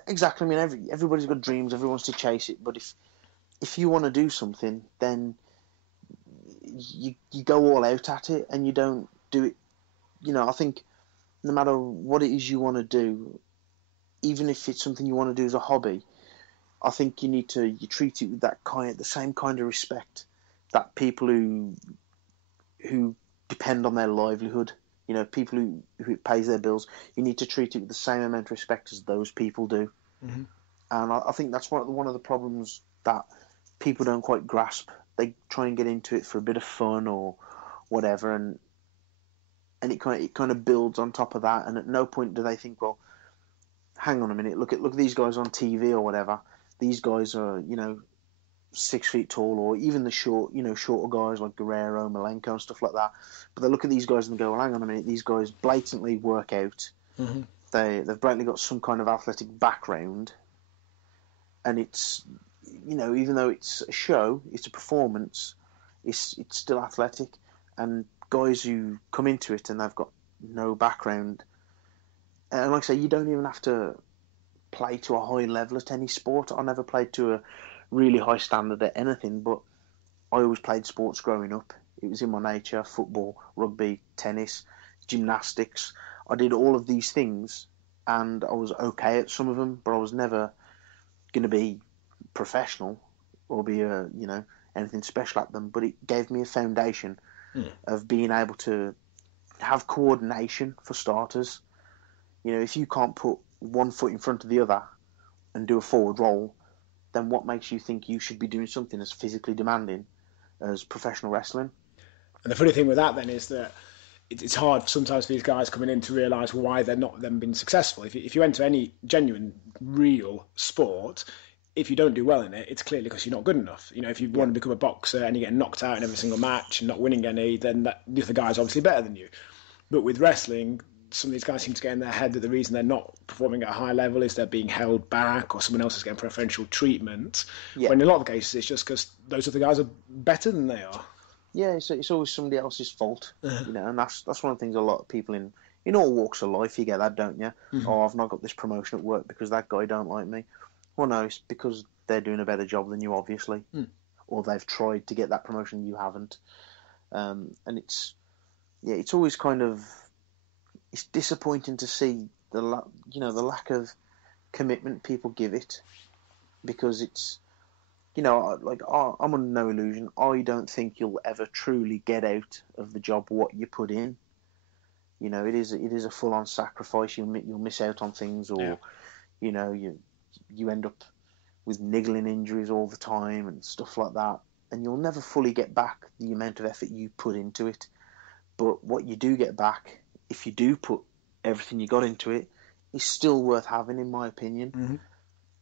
exactly. I mean, everybody's got dreams, everyone wants to chase it, but if you want to do something, then you go all out at it, and you don't do it. I think no matter what it is you want to do, even if it's something you want to do as a hobby, I think you treat it with the same kind of respect that people who depend on their livelihood, people who it pays their bills, you need to treat it with the same amount of respect as those people do. Mm-hmm. And I think that's one of the problems that people don't quite grasp. They try and get into it for a bit of fun or whatever, and it kind of builds on top of that. And at no point do they think, well, hang on a minute, look at these guys on TV or whatever. These guys are 6 feet tall, or even the shorter guys like Guerrero, Malenko, and stuff like that. But they look at these guys and go, well, hang on a minute, these guys blatantly work out. Mm-hmm. They've blatantly got some kind of athletic background, and it's, even though it's a show, it's a performance, it's still athletic. And guys who come into it and they've got no background, and like I say, you don't even have to play to a high level at any sport. I never played to a really high standard at anything, but I always played sports growing up. It was in my nature: football, rugby, tennis, gymnastics. I did all of these things, and I was okay at some of them, but I was never going to be professional or be anything special at them. But it gave me a foundation of being able to have coordination, for starters. If you can't put one foot in front of the other and do a forward roll, then what makes you think you should be doing something as physically demanding as professional wrestling? And the funny thing with that then is that it's hard sometimes for these guys coming in to realise why they're not then being successful. If you enter any genuine, real sport, if you don't do well in it, it's clearly because you're not good enough. If you want to become a boxer and you're getting knocked out in every single match and not winning any, then the other guy's obviously better than you. But with wrestling, some of these guys seem to get in their head that the reason they're not performing at a high level is they're being held back, or someone else is getting preferential treatment. Yeah. When in a lot of cases, it's just because those other guys are better than they are. Yeah, it's always somebody else's fault, and that's one of the things a lot of people in all walks of life, you get that, don't you? Mm-hmm. Oh, I've not got this promotion at work because that guy don't like me. Well, no, it's because they're doing a better job than you, obviously, or they've tried to get that promotion, you haven't. And it's always kind of, it's disappointing to see the lack of commitment people give it, because it's, I'm under no illusion. I don't think you'll ever truly get out of the job what you put in. It is a full on sacrifice. You'll miss out on things, or you end up with niggling injuries all the time and stuff like that, and you'll never fully get back the amount of effort you put into it. But what you do get back, if you do put everything you got into it, is still worth having, in my opinion. Mm-hmm.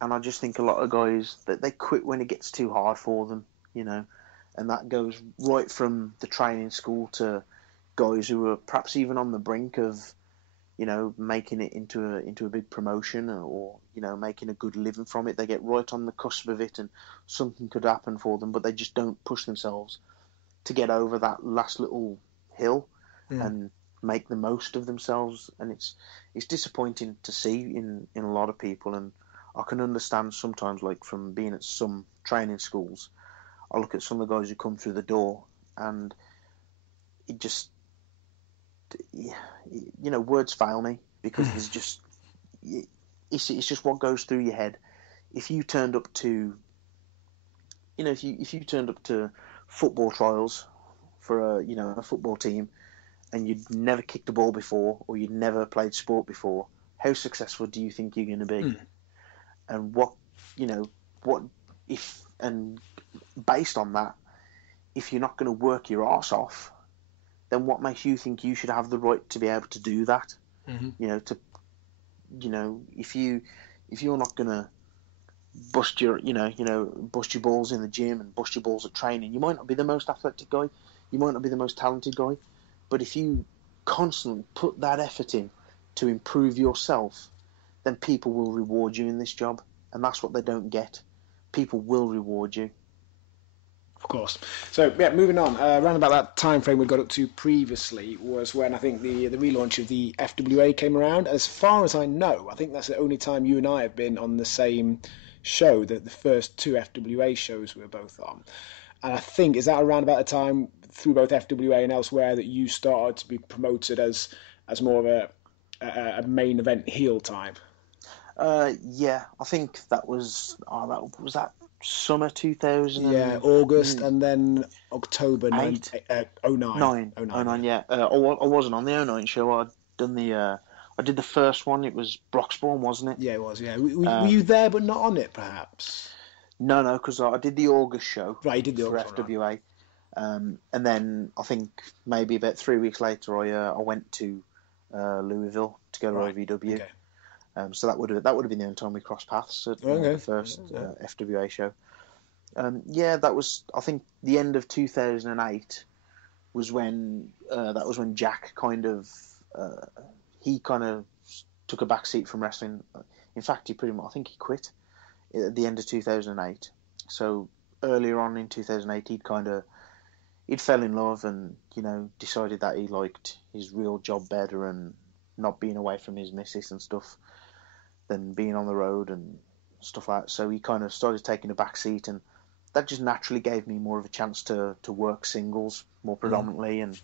And I just think a lot of guys, that they quit when it gets too hard for them, and that goes right from the training school to guys who are perhaps even on the brink of, making it into a big promotion, or making a good living from it. They get right on the cusp of it, and something could happen for them, but they just don't push themselves to get over that last little hill and make the most of themselves. And it's disappointing to see in a lot of people. And I can understand sometimes, like from being at some training schools, I look at some of the guys who come through the door, and it just, words fail me, because there's just, it's just what goes through your head. If you turned up to, if you turned up to football trials for a football team, and you'd never kicked a ball before, or you'd never played sport before, how successful do you think you're going to be? And what if, and based on that, if you're not going to work your arse off, then what makes you think you should have the right to be able to do that? If you're not going to bust your balls in the gym and bust your balls at training, you might not be the most athletic guy, you might not be the most talented guy, but if you constantly put that effort in to improve yourself, then people will reward you in this job. And that's what they don't get. People will reward you. Of course. So, yeah, moving on. Around about that time frame we got up to previously was when I think the relaunch of the FWA came around. As far as I know, I think that's the only time you and I have been on the same show, the first two FWA shows we were both on. And I think, is that around about the time through both FWA and elsewhere that you started to be promoted as more of a main event heel type? Yeah, I think that was that summer 2000. Yeah, August and then October 09. 09, yeah. I wasn't on the 09 show. I did the first one. It was Broxbourne, wasn't it? Yeah, it was. Yeah, were you there but not on it, perhaps? No, because I did the August show. Right, you did the for August FWA. Right. And then I think maybe about 3 weeks later, I went to Louisville to go to OVW. Okay. So that would have been the only time we crossed paths at the first FWA show. That was, I think, the end of 2008 was when Jack kind of took a back seat from wrestling. In fact, I think he quit at the end of 2008. So earlier on in 2008, he'd fell in love and decided that he liked his real job better and not being away from his missus and stuff than being on the road and stuff like that. So he kind of started taking a back seat, and that just naturally gave me more of a chance to work singles more predominantly, and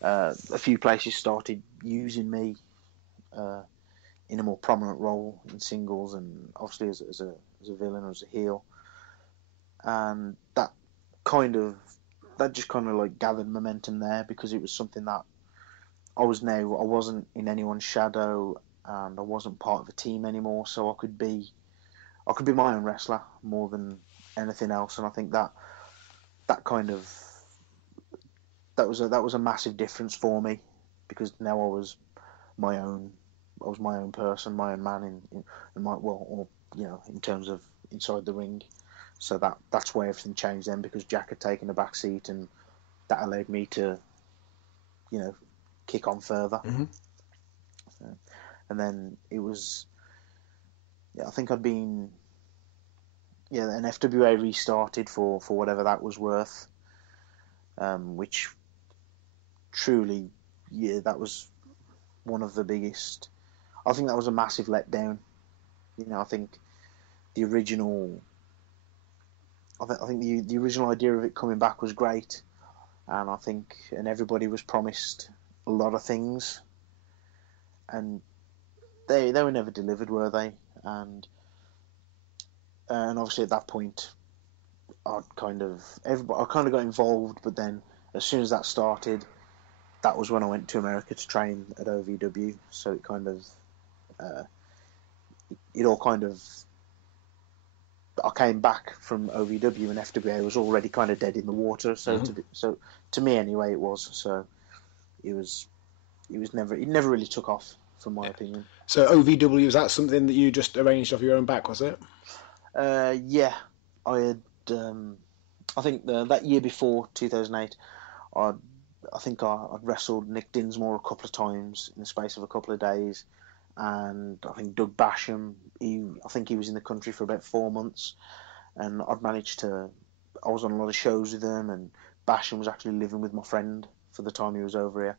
a few places started using me in a more prominent role in singles, and obviously as a villain or as a heel, and that just kind of like gathered momentum there, because it was something that I wasn't in anyone's shadow, and I wasn't part of a team anymore, so I could be my own wrestler more than anything else. And I think that was a massive difference for me, because now I was my own person, my own man in terms of inside the ring. So that's where everything changed then, because Jack had taken a back seat, and that allowed me to kick on further. So, and then it was, I think I'd been, an FWA restarted for whatever that was worth, which truly, that was one of the biggest. I think that was a massive letdown. I think the original, the original idea of it coming back was great, and everybody was promised a lot of things, and they were never delivered, were they? And obviously at that point, I kind of got involved, but then as soon as that started, that was when I went to America to train at OVW. So it kind of, I came back from OVW, and FWA was already kind of dead in the water. So to me anyway, it was. So it never really took off from my opinion. So OVW, is that something that you just arranged off your own back, was it? Yeah, I had. I think that year before 2008, I think I'd wrestled Nick Dinsmore a couple of times in the space of a couple of days, and I think Doug Basham. I think he was in the country for about 4 months, and I'd managed to. I was on a lot of shows with him, and Basham was actually living with my friend for the time he was over here.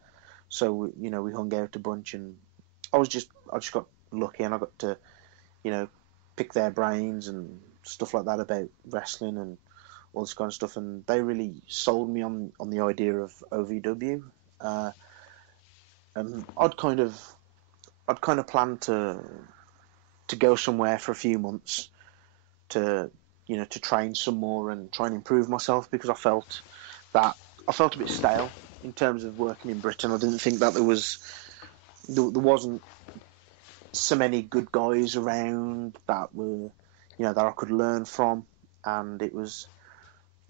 So we hung out a bunch, and I just got lucky, and I got to, pick their brains and stuff like that about wrestling and all this kind of stuff, and they really sold me on the idea of OVW. And I'd kind of planned to go somewhere for a few months to train some more and try and improve myself, because I felt a bit stale in terms of working in Britain. I didn't think that there wasn't so many good guys around that were, that I could learn from, and it was,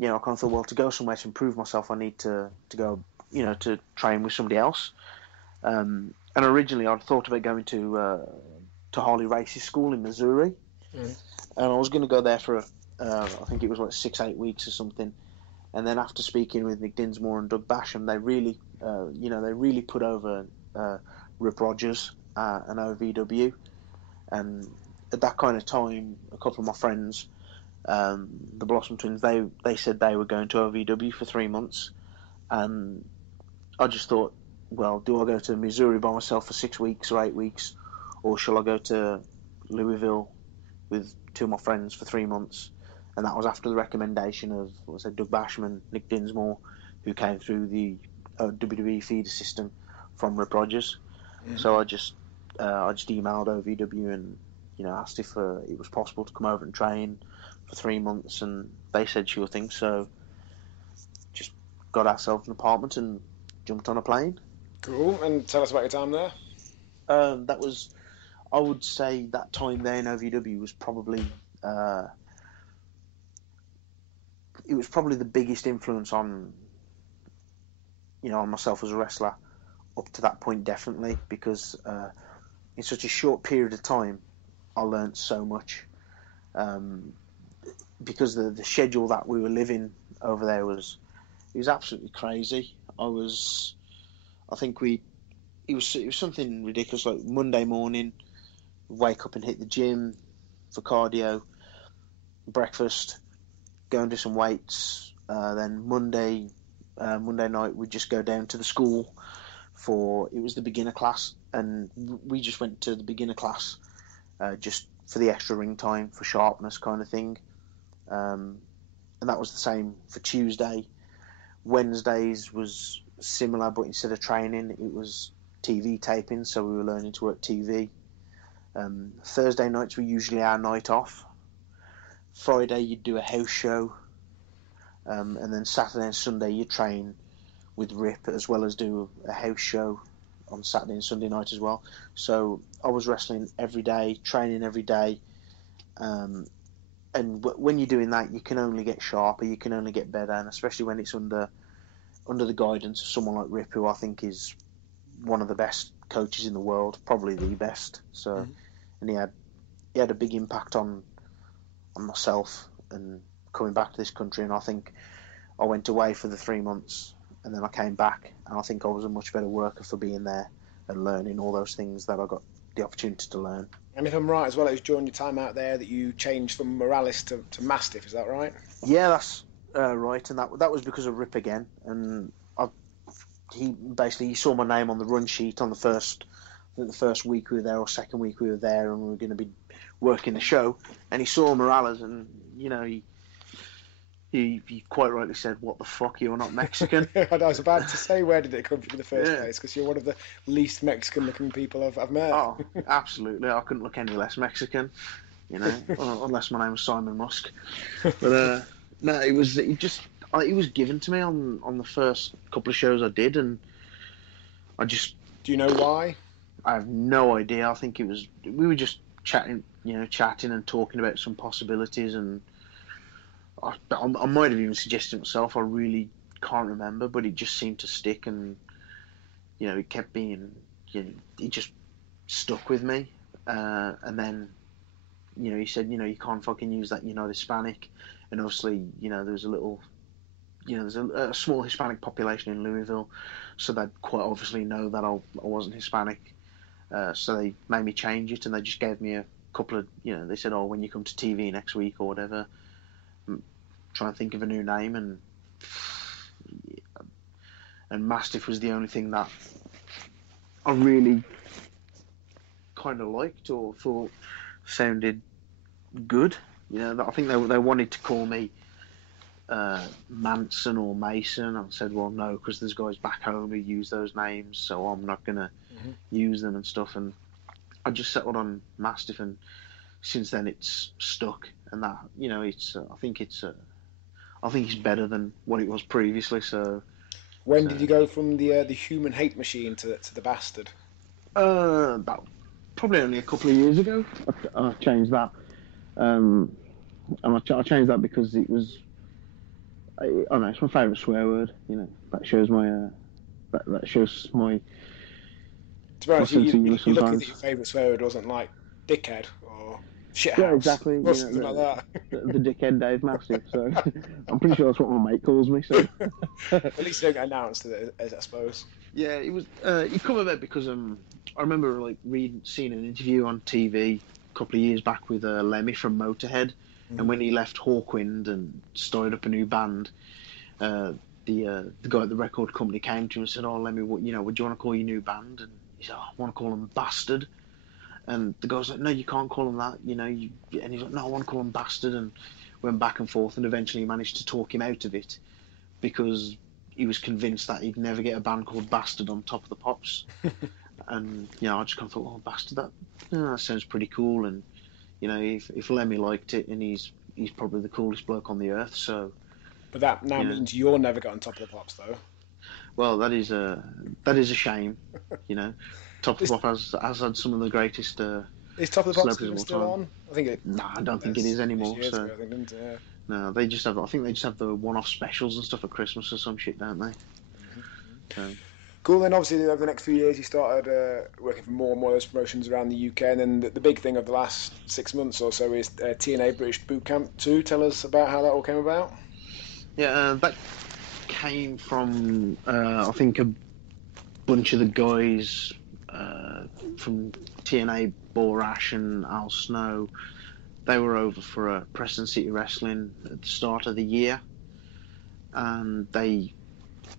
I kind of thought, well, to go somewhere to improve myself, I need to go, to train with somebody else. And originally, I'd thought about going to Harley Race's school in Missouri, and I was going to go there for I think it was like 6-8 weeks or something. And then after speaking with Nick Dinsmore and Doug Basham, they really, they really put over Rip Rogers and OVW. And at that kind of time, a couple of my friends, the Blossom Twins, they said they were going to OVW for 3 months. And I just thought, well, do I go to Missouri by myself for 6 weeks or 8 weeks, or shall I go to Louisville with 2 of my friends for 3 months? And that was after the recommendation of, Doug Basham and Nick Dinsmore, who came through the WWE feeder system from Rip Rogers. Mm-hmm. So I just emailed OVW and asked if it was possible to come over and train for 3 months, and they said sure thing. So just got ourselves an apartment and jumped on a plane. Cool. And tell us about your time there. That was, I would say, that time there in OVW was probably. It was probably the biggest influence on myself as a wrestler up to that point, definitely, because in such a short period of time, I learned so much. Because the schedule that we were living over there was absolutely crazy. It was something ridiculous, like Monday morning, wake up and hit the gym for cardio, breakfast, go and do some weights. Then Monday night we'd just go down to the school it was the beginner class, and we just went to the beginner class just for the extra ring time, for sharpness kind of thing. And that was the same for Tuesday. Wednesdays was similar, but instead of training, it was TV taping, so we were learning to work TV. Thursday nights were usually our night off. Friday you'd do a house show, and then Saturday and Sunday you'd train with Rip, as well as do a house show on Saturday and Sunday night as well. So I was wrestling every day, training every day, and when you're doing that, you can only get sharper, you can only get better, and especially when it's under the guidance of someone like Rip, who I think is one of the best coaches in the world, probably the best. So, and he had a big impact on myself and coming back to this country. And I think I went away for the 3 months, and then I came back, and I think I was a much better worker for being there and learning all those things that I got the opportunity to learn. And if I'm right as well, it was during your time out there that you changed from Morales to Mastiff, is that right? Yeah, that's right, and that was because of Rip again. And he saw my name on the run sheet on the first week we were there, or second week we were there, and we were going to be working the show, and he saw Morales, and he quite rightly said, "What the fuck, you're not Mexican?" I was about to say, where did it come from in the first place? Because you're one of the least Mexican-looking people I've met. Oh, absolutely! I couldn't look any less Mexican, unless my name was Simon Musk. But no, it was given to me on the first couple of shows I did, and I just. Do you know why? I have no idea. I think we were just chatting and talking about some possibilities, and I might have even suggested it myself. I really can't remember, but it just seemed to stick, and it kept being. It just stuck with me. And then, he said, you can't fucking use that, you're not Hispanic. And obviously, there's a little, there's a small Hispanic population in Louisville, so they'd quite obviously know that I wasn't Hispanic. So they made me change it, and they just gave me a couple of, they said, oh, when you come to TV next week or whatever, try and think of a new name, and Mastiff was the only thing that I really kind of liked or thought sounded good. I think they wanted to call me Manson or Mason. I said, well, no, because there's guys back home who use those names, so I'm not gonna use them and stuff. And I just settled on Mastiff, and since then it's stuck. And that, it's I think it's better than what it was previously. So when did you go from the human hate machine to the bastard? About probably only a couple of years ago. I changed that, and I changed that because it was. I don't know, it's my favourite swear word. That shows my that shows my. To be honest, you're looking sometimes. at your favourite swear word wasn't like dickhead or shithouse. Yeah, exactly. Or something like that. The dickhead Dave Mastiff. So I'm pretty sure that's what my mate calls me. So at least you don't get announced as I suppose. Yeah, it was. It come about because I remember seeing an interview on TV a couple of years back with Lemmy from Motorhead, and when he left Hawkwind and started up a new band, the guy at the record company came to him and said, "Oh, Lemmy, what do you want to call your new band?" And he said, "Oh, I want to call them Bastard." And the guy's like, "No, you can't call them that, And he's like, "No, I want to call them Bastard." And went back and forth, and eventually managed to talk him out of it because he was convinced that he'd never get a band called Bastard on Top of the Pops. And I just kind of thought, "Oh, Bastard, that sounds pretty cool." And if Lemmy liked it, and he's probably the coolest bloke on the earth, so. But that now means you'll never get on Top of the Pops, though. Well, that is a shame. Top of the Pop has had some of the greatest. Is Top of the Pops still on? I think it. No, I don't think it is anymore. So. Ago, I think, didn't it? Yeah. No, they just have. I think they just have the one-off specials and stuff at Christmas or some shit, don't they? So. Cool. Then obviously over the next few years you started working for more and more of those promotions around the UK, and then the big thing of the last 6 months or so is TNA British Boot Camp 2. Tell us about how that all came about. Yeah, that came from I think a bunch of the guys from TNA, Borash and Al Snow. They were over for Preston City Wrestling at the start of the year, and they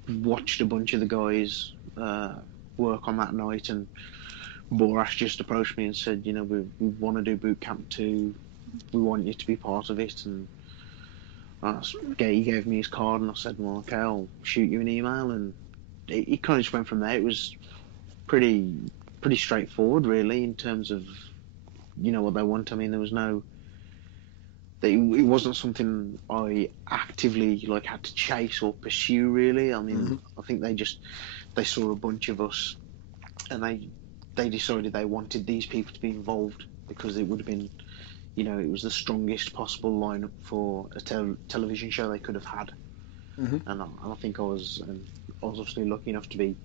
watched a bunch of the guys work on that night, and Borash just approached me and said, we want to do Boot Camp 2, we want you to be part of it. And he gave me his card, and I said, well, okay, I'll shoot you an email. And it kind of just went from there. It was pretty straightforward, really, in terms of what they want. I mean, there was it wasn't something I actively had to chase or pursue, really. I mean, I think they saw a bunch of us, and they decided they wanted these people to be involved because it would have been, it was the strongest possible lineup for a television show they could have had. And I think I was obviously lucky enough to be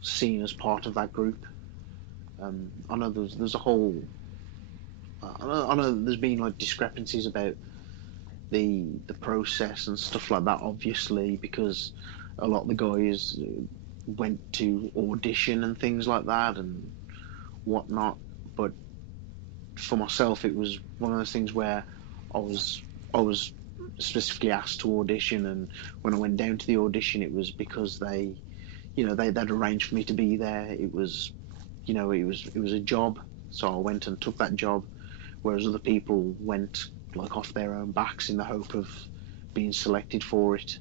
seen as part of that group. I know there's a whole. I know there's been discrepancies about the process and stuff like that, obviously, because a lot of the guys went to audition and things like that and whatnot. But for myself, it was one of those things where I was specifically asked to audition, and when I went down to the audition, it was because they'd arranged for me to be there. It was a job, so I went and took that job. Whereas other people went off their own backs in the hope of being selected for it.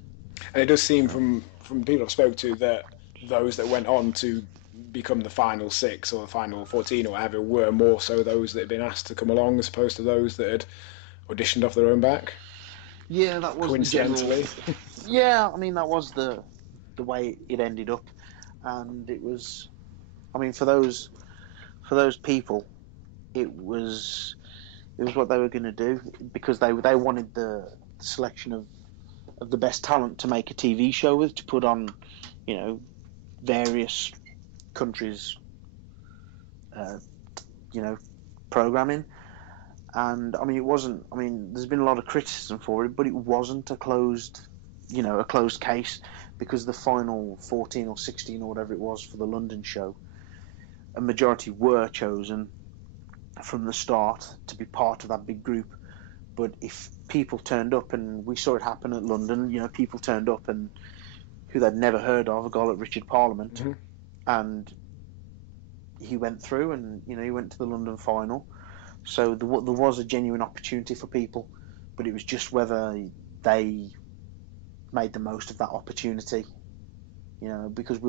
And it does seem from people I've spoke to that those that went on to become the final 6 or the final 14 or whatever were more so those that had been asked to come along as opposed to those that had auditioned off their own back. Yeah, that was coincidentally. Yeah, I mean that was the way it ended up, and it was. I mean, for those people, it was what they were going to do because they wanted the selection of the best talent to make a TV show with, to put on, various countries' programming. And I mean, it wasn't. I mean, there's been a lot of criticism for it, but it wasn't a closed case, because the final 14 or 16 or whatever it was for the London show, a majority were chosen from the start to be part of that big group. But if people turned up, and we saw it happen at London, people turned up and who they'd never heard of, a guy like Richard Parliament, and he went through, and he went to the London final. So there was a genuine opportunity for people, but it was just whether they made the most of that opportunity. Because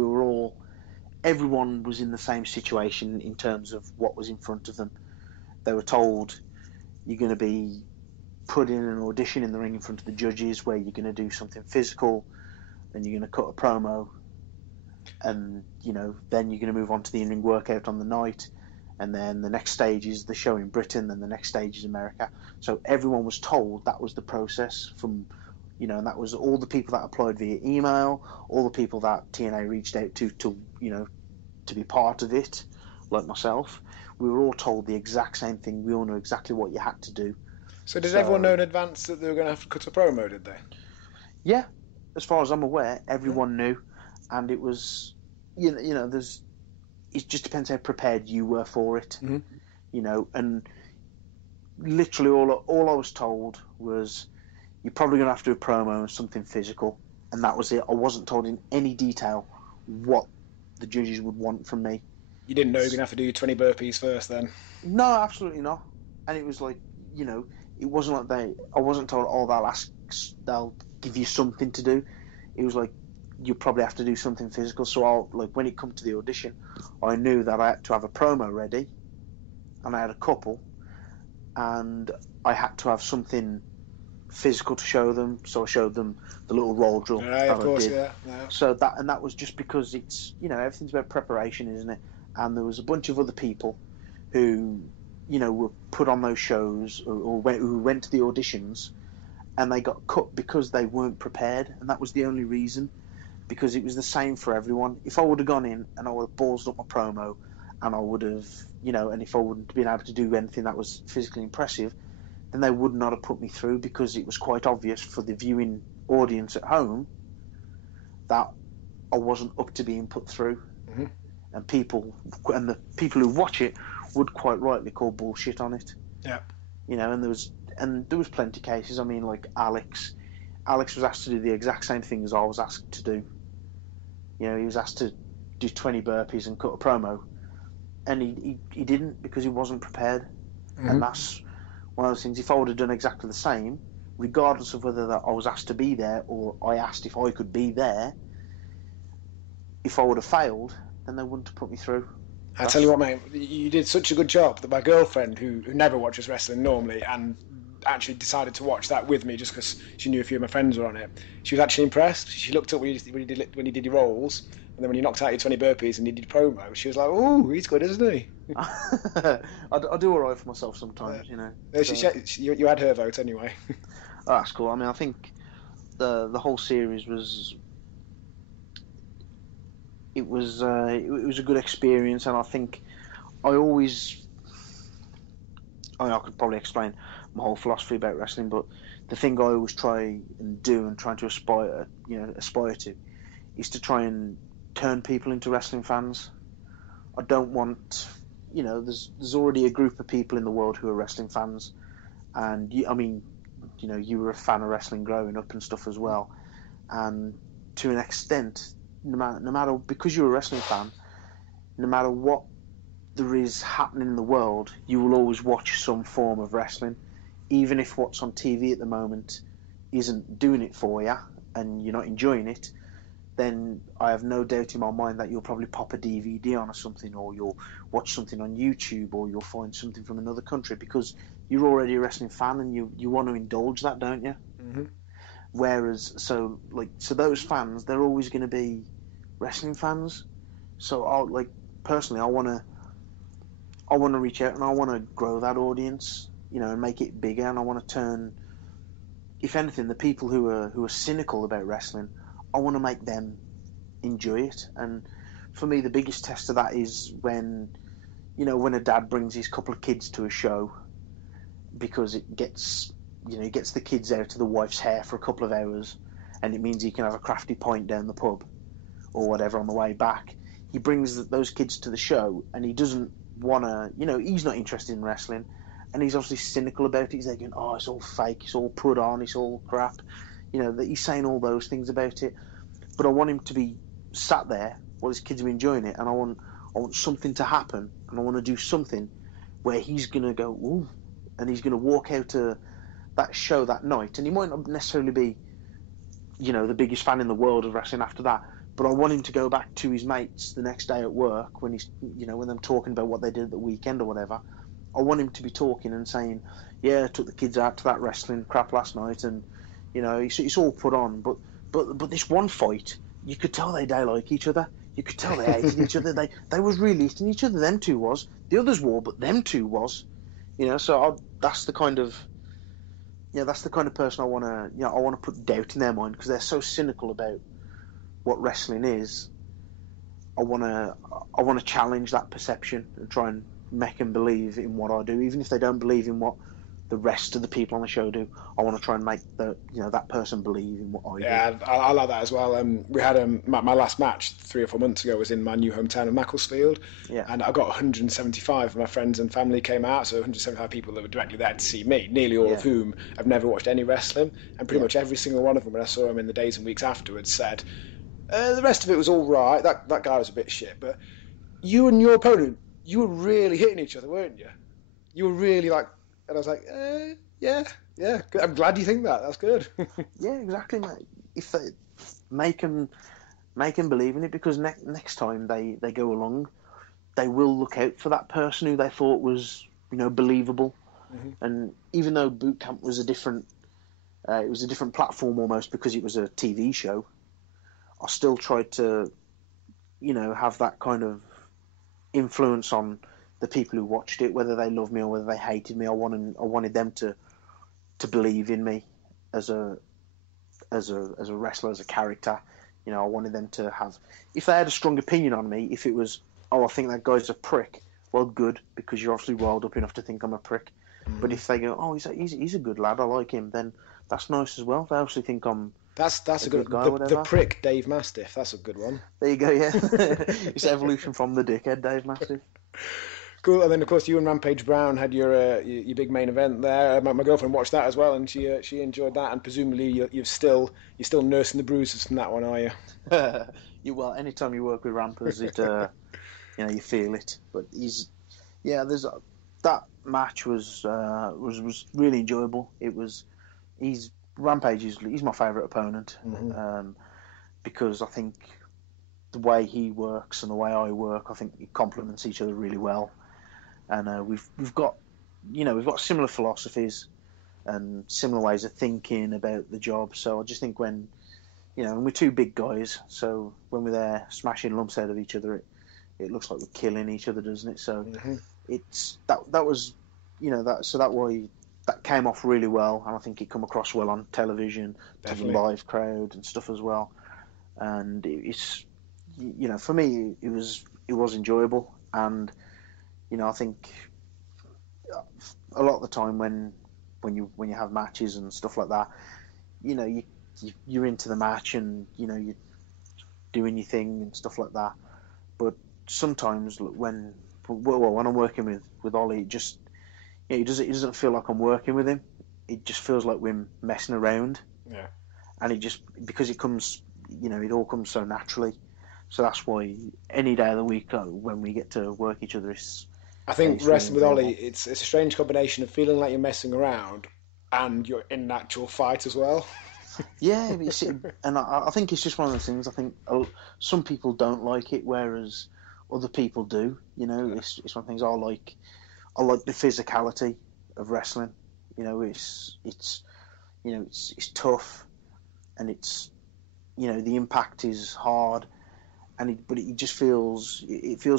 everyone was in the same situation in terms of what was in front of them. They were told, you're going to be put in an audition in the ring in front of the judges where you're going to do something physical, and you're going to cut a promo, and then you're going to move on to the in-ring workout on the night, and then the next stage is the show in Britain, then the next stage is America. So everyone was told that was the process from, and that was all the people that applied via email, all the people that TNA reached out to be part of it, like myself. We were all told the exact same thing. We all knew exactly what you had to do. So did everyone know in advance that they were going to have to cut a promo, did they? Yeah, as far as I'm aware, everyone knew, and it was, it just depends how prepared you were for it, and literally all I was told was, you're probably going to have to do a promo and something physical, and that was it. I wasn't told in any detail what the judges would want from me. You didn't know you were going to have to do 20 burpees first then? No, absolutely not. And it was like, it wasn't like I wasn't told, they'll give you something to do. It was like, you probably have to do something physical. So when it come to the audition, I knew that I had to have a promo ready, and I had a couple, and I had to have something physical to show them. So I showed them the little roll drill. Yeah, of course, yeah. So that was just because it's, everything's about preparation, isn't it? And there was a bunch of other people who, were put on those shows who went to the auditions, and they got cut because they weren't prepared, and that was the only reason. Because it was the same for everyone. If I would have gone in and I would have ballsed up my promo, and I would have, and if I wouldn't have been able to do anything that was physically impressive, then they would not have put me through, because it was quite obvious for the viewing audience at home that I wasn't up to being put through. And the people who watch it would quite rightly call bullshit on it. Yeah. And there was plenty of cases. I mean, like Alex was asked to do the exact same thing as I was asked to do. He was asked to do 20 burpees and cut a promo, and he didn't, because he wasn't prepared. And that's one of those things. If I would have done exactly the same, regardless of whether that I was asked to be there or I asked if I could be there, if I would have failed, then they wouldn't have put me through. I tell you what, mate, you did such a good job that my girlfriend, who never watches wrestling normally, and actually decided to watch that with me just because she knew a few of my friends were on it, she was actually impressed. She looked up when you did your rolls, and then when you knocked out your 20 burpees and you did your promo, she was like, "Oh, he's good, isn't he?" I do all right for myself sometimes, You had her vote anyway. Oh, that's cool. I mean, I think the whole series was it was a good experience, and I think I could probably explain my whole philosophy about wrestling, but the thing I always try and do and trying to aspire to is to try and turn people into wrestling fans. I don't want, there's already a group of people in the world who are wrestling fans, and you were a fan of wrestling growing up and stuff as well, and to an extent, no matter because you're a wrestling fan, no matter what there is happening in the world, you will always watch some form of wrestling, even if what's on TV at the moment isn't doing it for you and you're not enjoying it. Then I have no doubt in my mind that you'll probably pop a DVD on or something, or you'll watch something on YouTube, or you'll find something from another country, because you're already a wrestling fan and you want to indulge that, don't you? Whereas, so those fans, they're always going to be wrestling fans. So I want to reach out and I want to grow that audience, and make it bigger. And I want to turn, if anything, the people who are cynical about wrestling, I want to make them enjoy it. And for me, the biggest test of that is when when a dad brings his couple of kids to a show because it gets, he gets the kids out of the wife's hair for a couple of hours, and it means he can have a crafty pint down the pub or whatever on the way back. He brings those kids to the show, and he doesn't want to, he's not interested in wrestling, and he's obviously cynical about it. He's thinking, oh, it's all fake, it's all put on, it's all crap. That he's saying all those things about it. But I want him to be sat there while his kids are enjoying it, and I want something to happen, and I want to do something where he's going to go, ooh, and he's going to walk out to that show that night, and he might not necessarily be, the biggest fan in the world of wrestling after that, but I want him to go back to his mates the next day at work when he's, when they're talking about what they did at the weekend or whatever. I want him to be talking and saying, yeah, I took the kids out to that wrestling crap last night, and it's all put on, but this one fight, you could tell they like each other. You could tell they hated each other. They was really eating each other. Them two was. The others were, but them two was. So that's the kind of person I want to. I want to put doubt in their mind because they're so cynical about what wrestling is. I want to challenge that perception and try and make them believe in what I do, even if they don't believe in what the rest of the people on the show do. I want to try and make that person believe in what I do. Yeah, I like that as well. We had my last match 3 or 4 months ago was in my new hometown of Macclesfield, and I got 175 of my friends and family came out, so 175 people that were directly there to see me, nearly all of whom have never watched any wrestling, and pretty much every single one of them, when I saw them in the days and weeks afterwards, said, the rest of it was all right, that guy was a bit shit, but you and your opponent, you were really hitting each other, weren't you? You were really like... And I was like, yeah, I'm glad you think that. That's good. Yeah, exactly, mate. If they make them believe in it, because next time they go along, they will look out for that person who they thought was, believable. Mm-hmm. And even though Boot Camp was it was a different platform almost because it was a TV show, I still tried to, have that kind of influence on the people who watched it, whether they loved me or whether they hated me. I wanted them to believe in me as a wrestler, as a character. I wanted them to have, if they had a strong opinion on me, if it was, oh, I think that guy's a prick, well, good, because you're obviously wild up enough to think I'm a prick. Mm. But if they go, oh, he's a good lad, I like him, then that's nice as well. They obviously think I'm that's a good guy. The prick Dave Mastiff, that's a good one. There you go, yeah. It's evolution from the dickhead Dave Mastiff. Cool, and then of course you and Rampage Brown had your big main event there. My girlfriend watched that as well, and she enjoyed that. And presumably you're still nursing the bruises from that one, are you? Well, anytime you work with Rampers, it you feel it. But that match was really enjoyable. Rampage he's my favourite opponent, mm-hmm. Because I think the way he works and the way I work, I think it complements each other really well. And we've got similar philosophies and similar ways of thinking about the job. So I just think when we're two big guys, so when we're there smashing lumps out of each other, it looks like we're killing each other, doesn't it? So mm-hmm. It's that was that came off really well, and I think it come across well on television to the live crowd and stuff as well. And it's for me it was enjoyable, and I think a lot of the time when you have matches and stuff like that, you're into the match and you're doing your thing and stuff like that. But sometimes when I'm working with Ollie, it just it doesn't feel like I'm working with him. It just feels like we're messing around. Yeah. And it just because it comes it all comes so naturally. So that's why any day of the week when we get to work each other is. I think wrestling with Ollie, it's a strange combination of feeling like you're messing around and you're in an actual fight as well. Yeah, and I think it's just one of those things. I think some people don't like it, whereas other people do. It's one of the things I like. I like the physicality of wrestling. It's tough, and it's the impact is hard. But it just feels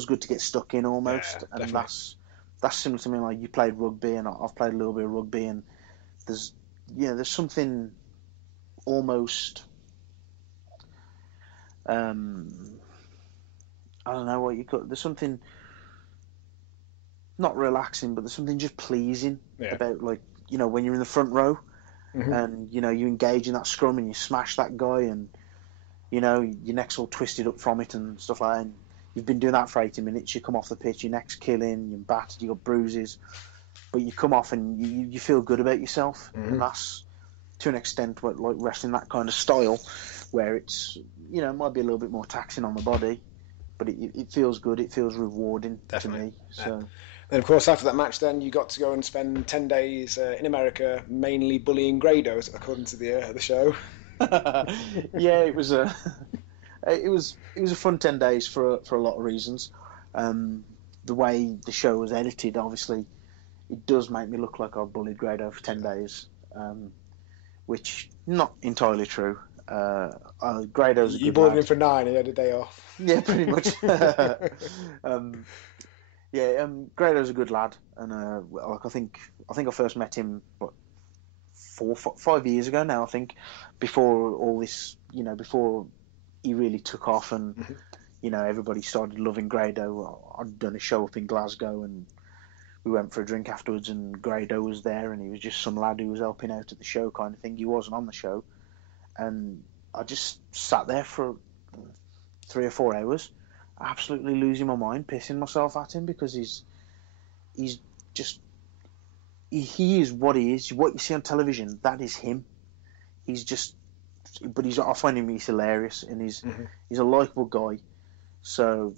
good to get stuck in almost, and definitely. That's similar to me. Like you played rugby, and I've played a little bit of rugby, and there's something almost I don't know what you call. There's something not relaxing, but there's something just pleasing about, like, you know, when you're in the front row and, you know, you engage in that scrum and you smash that guy and, you know, your neck's all twisted up from it and stuff like that. And you've been doing that for 80 minutes, you come off the pitch, your neck's killing, you're battered, you got bruises, but you come off and you feel good about yourself. And that's, to an extent, what, like, wrestling that kind of style, where it's, you know, it might be a little bit more taxing on the body, but it feels good, it feels rewarding to me. So. Then, of course, after that match, then you got to go and spend 10 days in America, mainly bullying Grados, according to the show. Yeah, it was a fun 10 days for a lot of reasons. The way the show was edited, obviously, it does make me look like I've bullied Grado for 10 days, which not entirely true. Grado's a good You bullied lad. him for 9 and he had a day off. Yeah, pretty much. Grado's a good lad, and like I think I first met him 5 years ago now. I think before all this, you know, before he really took off, and you know, everybody started loving Grado. I'd done a show up in Glasgow, and we went for a drink afterwards, and Grado was there, and he was just some lad who was helping out at the show, kind of thing. He wasn't on the show, and I just sat there for 3 or 4 hours, absolutely losing my mind, pissing myself at him, because he is what he is. What you see on television, that is him. I find him, he's hilarious, and he's a likeable guy. So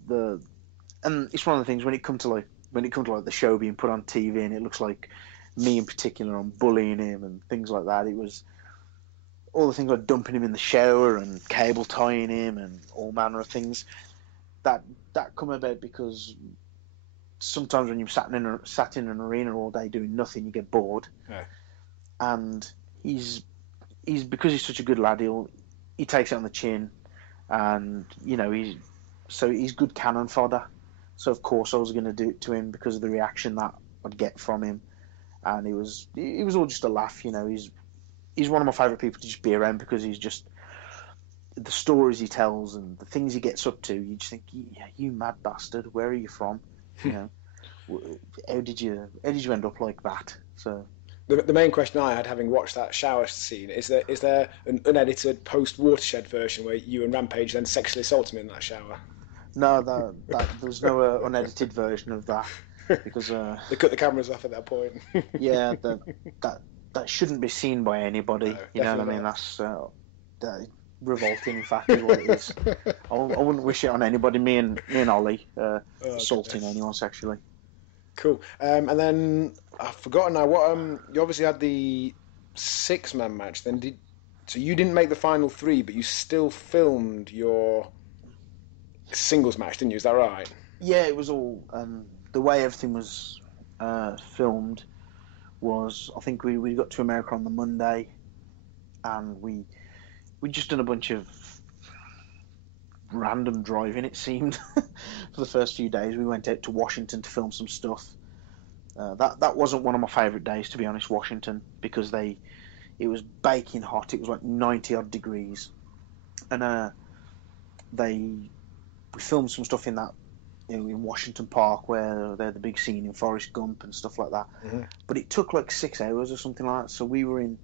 and it's one of the things when it comes to like the show being put on TV, and it looks like me in particular, I'm bullying him and things like that. It was all the things like dumping him in the shower and cable tying him and all manner of things that come about because sometimes when you're sat in an arena all day doing nothing, you get bored. Yeah. And he's because he's such a good lad, he takes it on the chin, and you know, he's good cannon fodder. So of course I was going to do it to him because of the reaction that I'd get from him, and it was all just a laugh. You know, he's one of my favourite people to just be around, because he's just, the stories he tells and the things he gets up to, you just think, yeah, you mad bastard, where are you from? You know, how did you end up like that? So the main question I had, having watched that shower scene, is there an unedited post-Watershed version where you and Rampage then sexually assault him in that shower? No, there's no unedited version of that, because they cut the cameras off at that point. Yeah, that shouldn't be seen by anybody. No, you know what I mean? That's revolting, in fact, is what it is. I wouldn't wish it on anybody. Me and Ollie assaulting anyone sexually. Cool. And then I've forgotten now what you obviously had the 6-man match. Then so you didn't make the final 3, but you still filmed your singles match, didn't you? Is that right? Yeah, it was all the way everything was filmed was, I think we got to America on the Monday, and we just done a bunch of random driving, it seemed. For the first few days we went out to Washington to film some stuff. That wasn't one of my favourite days, to be honest, Washington, because it was baking hot. It was like 90 odd degrees, and we filmed some stuff in that, you know, in Washington Park, where they had the big scene in Forrest Gump and stuff like that. But it took like 6 hours or something like that, so we were in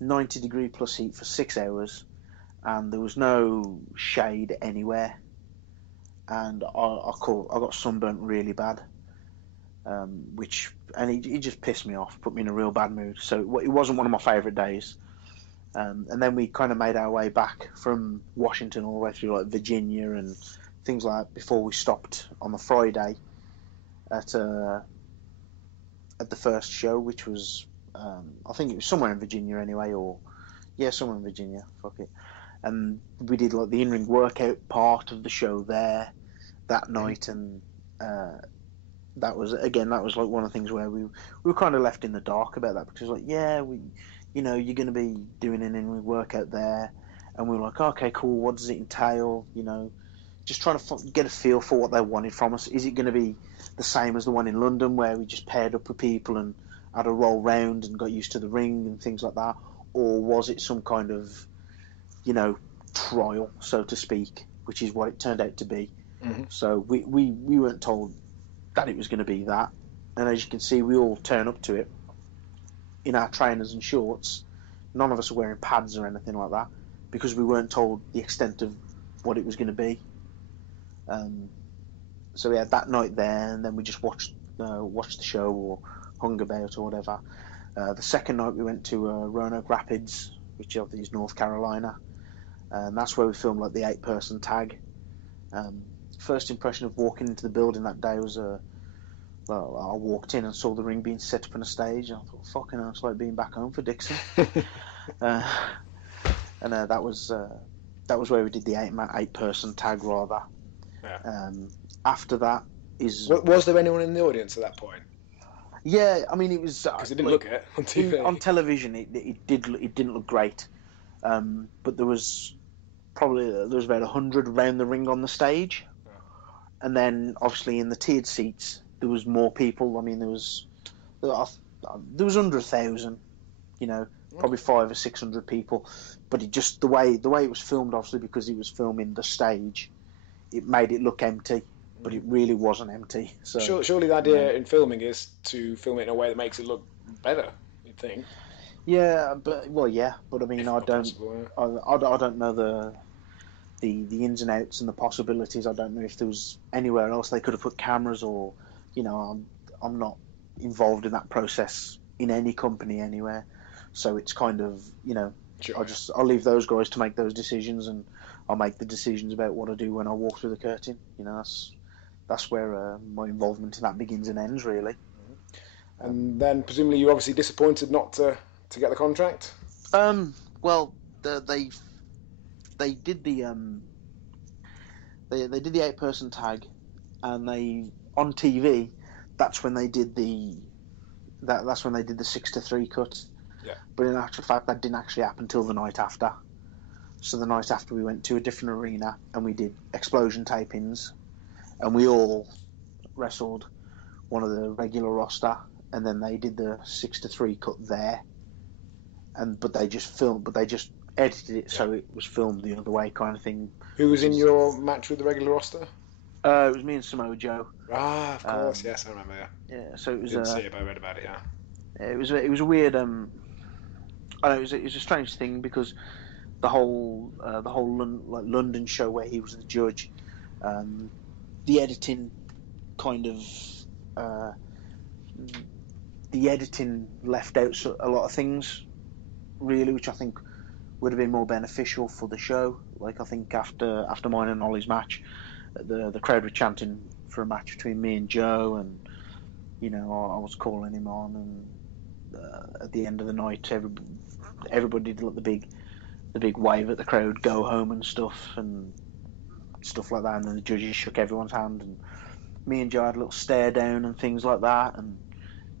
90 degree plus heat for 6 hours, and there was no shade anywhere, and I got sunburnt really bad, it just pissed me off, put me in a real bad mood. So it wasn't one of my favourite days. And then we kind of made our way back from Washington all the way through like Virginia and things like that before we stopped on the Friday at the first show, which was I think it was somewhere in Virginia anyway, somewhere in Virginia. Fuck it. And we did like the in-ring workout part of the show there that night, and that was like one of the things where we were kind of left in the dark about that, because like, you're going to be doing an in-ring workout there, and we were like, okay, cool, what does it entail? You know, just trying to get a feel for what they wanted from us. Is it going to be the same as the one in London, where we just paired up with people and had a roll round and got used to the ring and things like that? Or was it some kind of, trial, so to speak, which is what it turned out to be. So we weren't told that it was going to be that. And as you can see, we all turn up to it in our trainers and shorts. None of us are wearing pads or anything like that because we weren't told the extent of what it was going to be. So we had that night there, and then we just watched the show or hung about or whatever. The second night we went to Roanoke Rapids, which I think is North Carolina, and that's where we filmed like the 8-person tag. First impression of walking into the building that day was I walked in and saw the ring being set up on a stage, and I thought, fucking hell, it's like being back home for Dixon. And that was where we did the 8-person tag rather. Yeah. After that is... Was there anyone in the audience at that point? Yeah, I mean, it was... Because it didn't look it on TV. On television, it didn't look great. But there was about 100 around the ring on the stage. Yeah. And then, obviously, in the tiered seats, there was more people. I mean, there was under 1,000, probably 500 or 600 people. But it just, the way it was filmed, obviously, because it was filming the stage, it made it look empty. But it really wasn't empty. So surely the idea in filming is to film it in a way that makes it look better, you'd think. Yeah, but I mean, I don't know the ins and outs and the possibilities. I don't know if there was anywhere else they could have put cameras, or I'm not involved in that process in any company anywhere. So it's kind of sure, I'll leave those guys to make those decisions, and I'll make the decisions about what I do when I walk through the curtain. That's where my involvement in that begins and ends, really. And then presumably you're obviously disappointed not to get the contract. Well, they did the they did the 8-person tag, and they on TV. That's when they did the 6-3 cut. Yeah. But in actual fact, that didn't actually happen until the night after. So the night after, we went to a different arena and we did explosion tapings. And we all wrestled one of the regular roster, and then they did the 6-3 cut there. But they just edited it so it was filmed the other way, kind of thing. Who was in your match with the regular roster? It was me and Samoa Joe. Ah, of course, yes, I remember. Yeah, so it was. Didn't see it, but I read about it. Yeah. It was a weird. I don't know, it was a strange thing because the whole London show where he was the judge. The editing left out a lot of things, really, which I think would have been more beneficial for the show. Like, I think after mine and Ollie's match, the crowd were chanting for a match between me and Joe, and I was calling him on, and at the end of the night, everybody did like the big wave at the crowd, go home and stuff like that, and then the judges shook everyone's hand, and me and Joe had a little stare down and things like that, and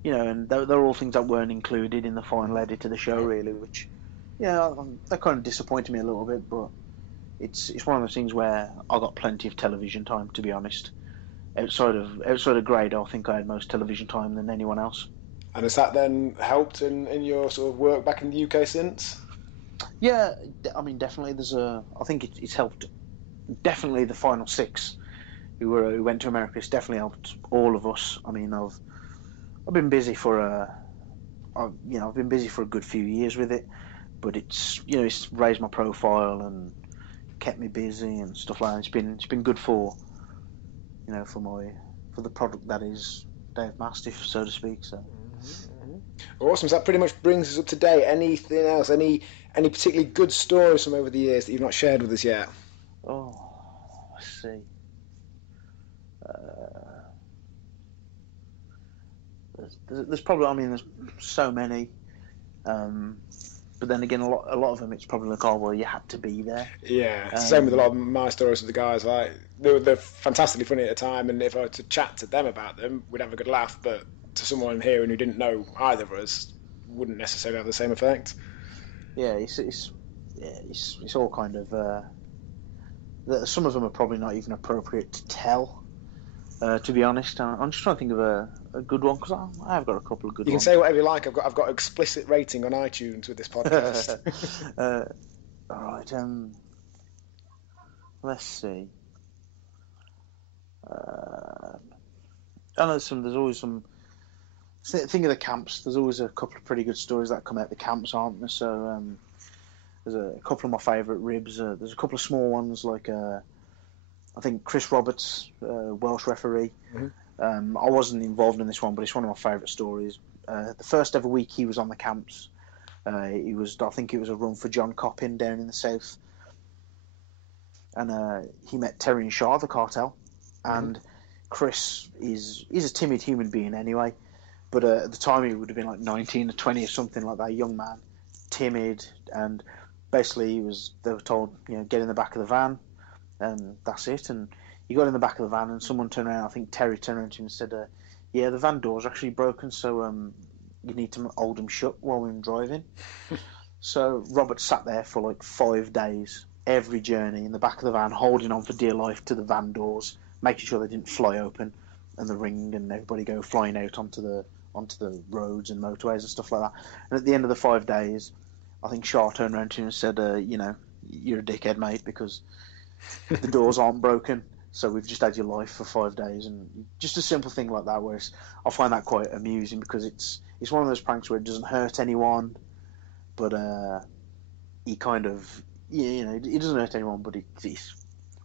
and they're all things that weren't included in the final edit of the show, really, which that kind of disappointed me a little bit, but it's one of those things where I got plenty of television time, to be honest. Outside of grade, I think I had most television time than anyone else. And has that then helped in your sort of work back in the UK since? Yeah, I mean, definitely. I think it's helped. Definitely the final 6 who went to America. It's definitely helped all of us. I mean, I've been busy for I've been busy for a good few years with it, but it's raised my profile and kept me busy and stuff like that. It's been good for for the product that is Dave Mastiff, so to speak. So. Awesome. So that pretty much brings us up to date. Anything else? Any particularly good stories from over the years that you've not shared with us yet? Oh, let's see. There's probably, I mean, there's so many. But then again, a lot of them, it's probably like, oh, well, you had to be there. Yeah, same with a lot of my stories with the guys. Like, they're fantastically funny at the time, and if I were to chat to them about them, we'd have a good laugh. But to someone here who didn't know either of us, wouldn't necessarily have the same effect. Yeah, it's all kind of. Some of them are probably not even appropriate to tell. To be honest, I'm just trying to think of a good one, because I have got a couple of good ones. You can say whatever you like. I've got explicit rating on iTunes with this podcast. All right. Let's see. I know there's always some think of the camps. There's always a couple of pretty good stories that come out the camps, aren't there? So there's a couple of my favourite ribs. There's a couple of small ones like I think Chris Roberts, Welsh referee. Mm-hmm. I wasn't involved in this one, but it's one of my favourite stories. The first ever week he was on the camps, I think it was a run for John Coppin down in the south, and he met Terry and Shaw, the cartel, and Chris is a timid human being anyway, but at the time he would have been like 19 or 20 or something like that, young man, timid, and basically they were told, get in the back of the van, and that's it. And he got in the back of the van, and someone turned around, I think Terry turned around to him and said, yeah, the van door's actually broken, so you need to hold them shut while we're driving. So Robert sat there for like 5 days, every journey in the back of the van, holding on for dear life to the van doors, making sure they didn't fly open and the ring and everybody go flying out onto the roads and motorways and stuff like that. And at the end of the 5 days, I think Shah turned around to him and said, you're a dickhead, mate, because the doors aren't broken, so we've just had your life for 5 days. And just a simple thing like that, where I find that quite amusing, because it's one of those pranks where it doesn't hurt anyone, but he kind of, he doesn't hurt anyone, but it's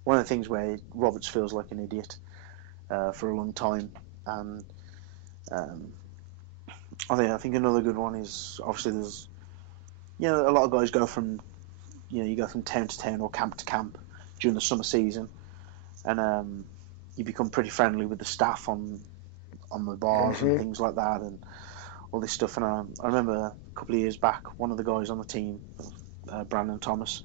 one of the things where Roberts feels like an idiot for a long time. And I think another good one is, obviously there's, a lot of guys go from, you go from town to town or camp to camp during the summer season, and you become pretty friendly with the staff on the bars and things like that, and all this stuff. And I remember a couple of years back, one of the guys on the team, Brandon Thomas.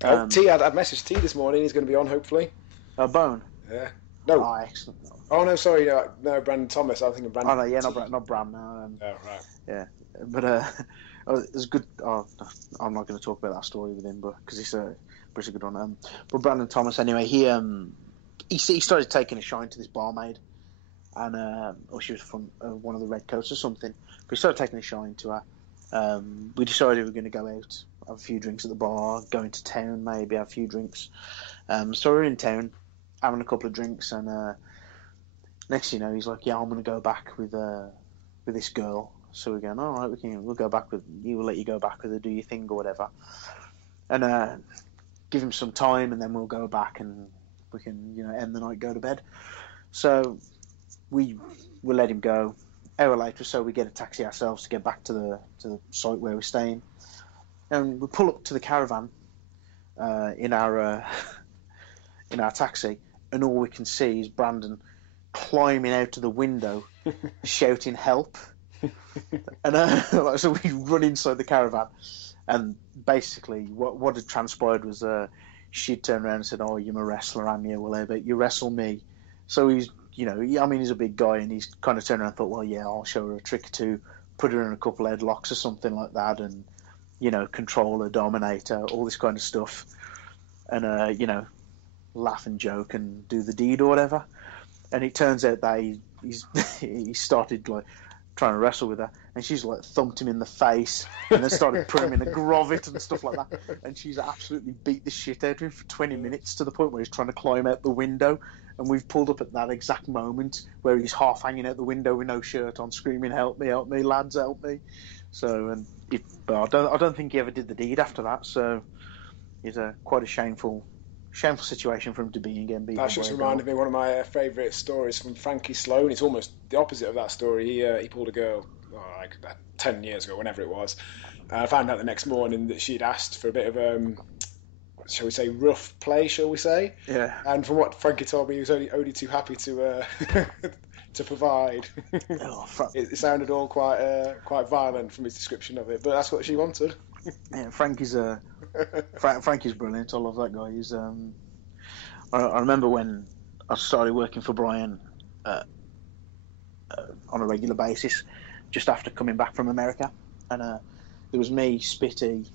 T, I'd messaged T this morning. He's going to be on, hopefully. Bone. Yeah. No. Oh, excellent. Oh no, sorry, no, Brandon Thomas. I think of Brandon. Oh no, yeah, not Bram. No, oh right. Yeah, but it's good. Oh, I'm not going to talk about that story with him, but because it's a pretty good one. But Brandon Thomas, anyway, he started taking a shine to this barmaid, and or she was from one of the Redcoats or something. But he started taking a shine to her. We decided we were going to go out, have a few drinks at the bar, go into town, maybe have a few drinks. So we're in town, having a couple of drinks, and next thing you know, he's like, "Yeah, I'm going to go back with this girl." So we're going, "All right, we'll go back with you. We'll let you go back with her, do your thing or whatever." And give him some time, and then we'll go back and we can, end the night, go to bed. So we'll let him go. Hour later, so we get a taxi ourselves to get back to the site where we're staying, and we pull up to the caravan in our taxi, and all we can see is Brandon climbing out of the window, shouting "help!" And so we run inside the caravan. And basically, what had transpired was she'd turned around and said, "Oh, you're a wrestler, am you? Well, I bet you wrestle me." So he's, he's a big guy, and he's kind of turned around and thought, "Well, yeah, I'll show her a trick or two, put her in a couple of headlocks or something like that, and control her, dominate her, all this kind of stuff, and laugh and joke and do the deed or whatever." And it turns out that he started like trying to wrestle with her, and she's like thumped him in the face and then started putting him in a grovet and stuff like that, and she's absolutely beat the shit out of him for 20 minutes to the point where he's trying to climb out the window, and we've pulled up at that exact moment where he's half hanging out the window with no shirt on, screaming, help me, lads, help me." So, but I don't think he ever did the deed after that, so it's quite a shameful situation for him to be in again. That just reminded me of one of my favourite stories from Frankie Sloan. It's almost the opposite of that story. He pulled a girl like 10 years ago, whenever it was. I found out the next morning that she'd asked for a bit of shall we say rough play, shall we say? Yeah. And from what Frankie told me, he was only too happy to to provide. It sounded all quite violent from his description of it, but that's what she wanted. Yeah, Frankie's brilliant. I love that guy. He's I remember when I started working for Brian on a regular basis, just after coming back from America, and there was me, Spitty,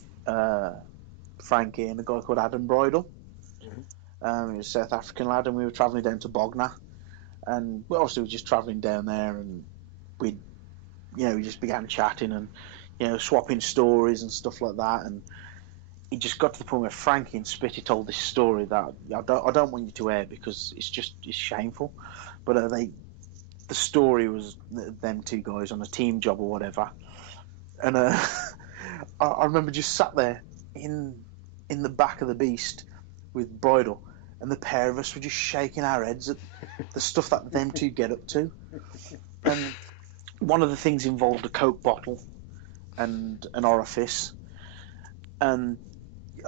Frankie, and a guy called Adam Bridle. Mm-hmm. He was a South African lad, and we were travelling down to Bognor, and obviously we were just travelling down there, and we just began chatting and swapping stories and stuff like that, and it just got to the point where Frankie and Spitty told this story that I don't want you to air because it's shameful, but the story was them two guys on a team job or whatever, and I remember just sat there in the back of the Beast with Bridle, and the pair of us were just shaking our heads at the stuff that them two get up to. And one of the things involved a Coke bottle and an orifice, and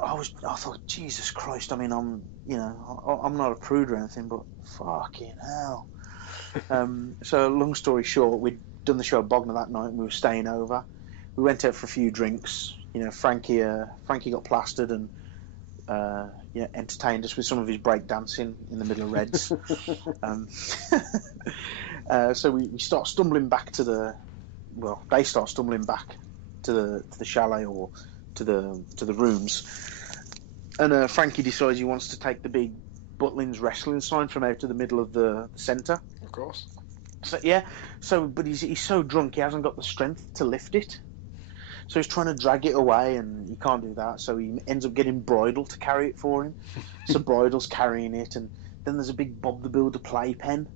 I thought, Jesus Christ! I mean, I'm not a prude or anything, but fucking hell. So long story short, we'd done the show at Bognor that night, and we were staying over. We went out for a few drinks. Frankie got plastered and entertained us with some of his break dancing in the middle of Reds. So we start stumbling back they start stumbling back to the chalet or to the rooms, and Frankie decides he wants to take the big Butlins wrestling sign from out of the middle of the centre. Of course. But he's so drunk he hasn't got the strength to lift it. So he's trying to drag it away, and he can't do that. So he ends up getting Bridle to carry it for him. So Bridle's carrying it, and then there's a big Bob the Builder playpen,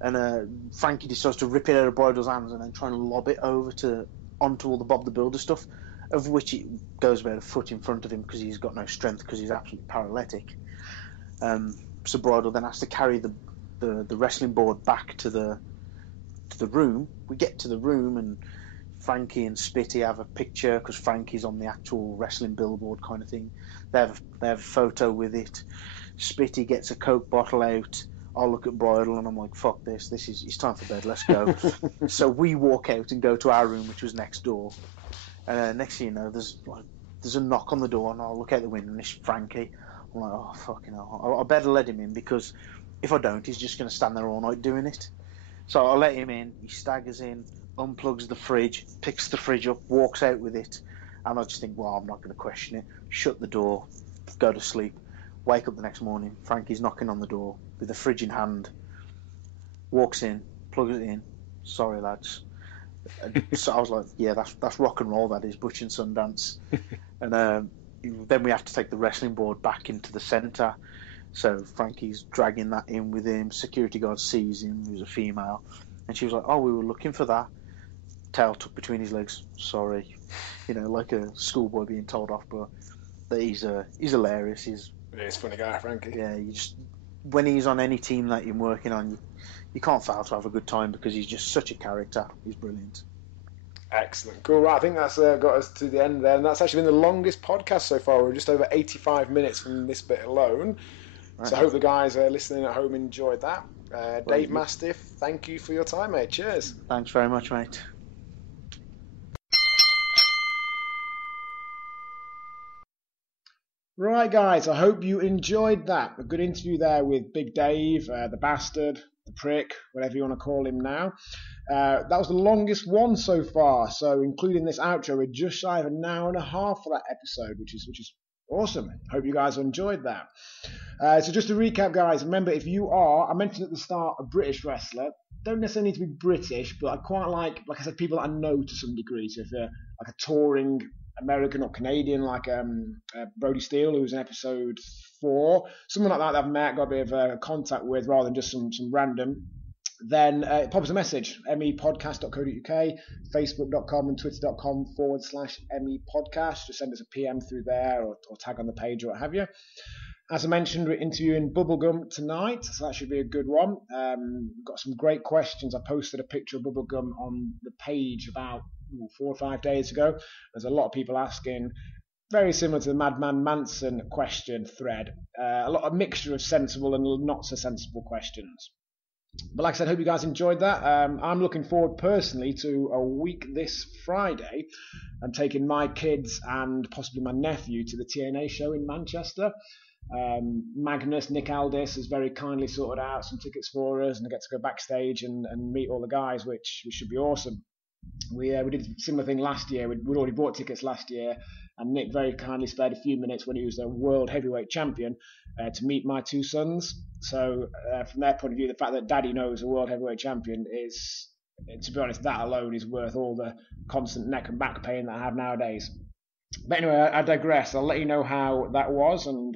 and Frankie decides to rip it out of Bridle's hands and then try and lob it over onto all the Bob the Builder stuff, of which it goes about a foot in front of him because he's got no strength because he's absolutely paralytic. So Bridle then has to carry the wrestling board back to the room. We get to the room, and Frankie and Spitty have a picture because Frankie's on the actual wrestling billboard kind of thing. They have a photo with it. Spitty gets a Coke bottle out. I look at Bridle and I'm like, fuck this. It's time for bed. Let's go. So we walk out and go to our room, which was next door. And next thing you know, there's a knock on the door, and I look out the window and it's Frankie. I'm like, oh fucking hell! I better let him in, because if I don't, he's just going to stand there all night doing it. So I let him in. He staggers in, unplugs the fridge, picks the fridge up, walks out with it, and I just think, well, I'm not going to question it. Shut the door, go to sleep. Wake up the next morning, Frankie's knocking on the door with the fridge in hand. Walks in, plugs it in. Sorry, lads. So I was like, yeah, that's rock and roll. That is Butch and Sundance. And then we have to take the wrestling board back into the centre. So Frankie's dragging that in with him. Security guard sees him, who's a female, and she was like, oh, we were looking for that. Tail tucked between his legs. Sorry. Like a schoolboy being told off, but he's hilarious. He's a funny guy, Frankie. Yeah, when he's on any team that you're working on, you can't fail to have a good time because he's just such a character. He's brilliant. Excellent. Cool. Right, I think that's got us to the end there. And that's actually been the longest podcast so far. We're just over 85 minutes from this bit alone. Right. So I hope the guys listening at home enjoyed that. Dave Mastiff, thank you for your time, mate. Cheers. Thanks very much, mate. Right, guys, I hope you enjoyed that. A good interview there with Big Dave, the bastard, the prick, whatever you want to call him now. That was the longest one so far, so including this outro, we're just shy of an hour and a half for that episode, which is awesome. Hope you guys enjoyed that. So just to recap, guys, remember, if you are, I mentioned at the start, a British wrestler, don't necessarily need to be British, but I quite like I said, people that I know to some degree. So if you're like a touring American or Canadian, like Brody Steele, who's in episode 4, someone like that I've met, got a bit of contact with, rather than just some random, then pop us a message, mepodcast.co.uk, facebook.com and twitter.com/mepodcast. Just send us a PM through there, or tag on the page or what have you. As I mentioned, we're interviewing Bubblegum tonight, so that should be a good one. We've got some great questions. I posted a picture of Bubblegum on the page about 4 or 5 days ago. There's a lot of people asking, very similar to the Madman Manson question thread, a lot of mixture of sensible and not so sensible questions. But like I said, I hope you guys enjoyed that. I'm looking forward personally to a week this Friday. I'm taking my kids and possibly my nephew to the TNA show in Manchester. Magnus, Nick Aldis, has very kindly sorted out some tickets for us, and I get to go backstage and meet all the guys, which should be awesome. We did a similar thing last year. We'd already bought tickets last year, and Nick very kindly spared a few minutes when he was the world heavyweight champion to meet my two sons. So from their point of view, the fact that Daddy knows a world heavyweight champion is, to be honest, that alone is worth all the constant neck and back pain that I have nowadays. But anyway, I digress. I'll let you know how that was, and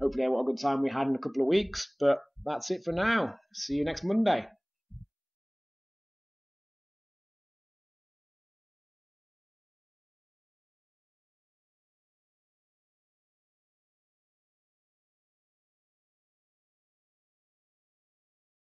hopefully what a good time we had in a couple of weeks. But that's it for now. See you next Monday.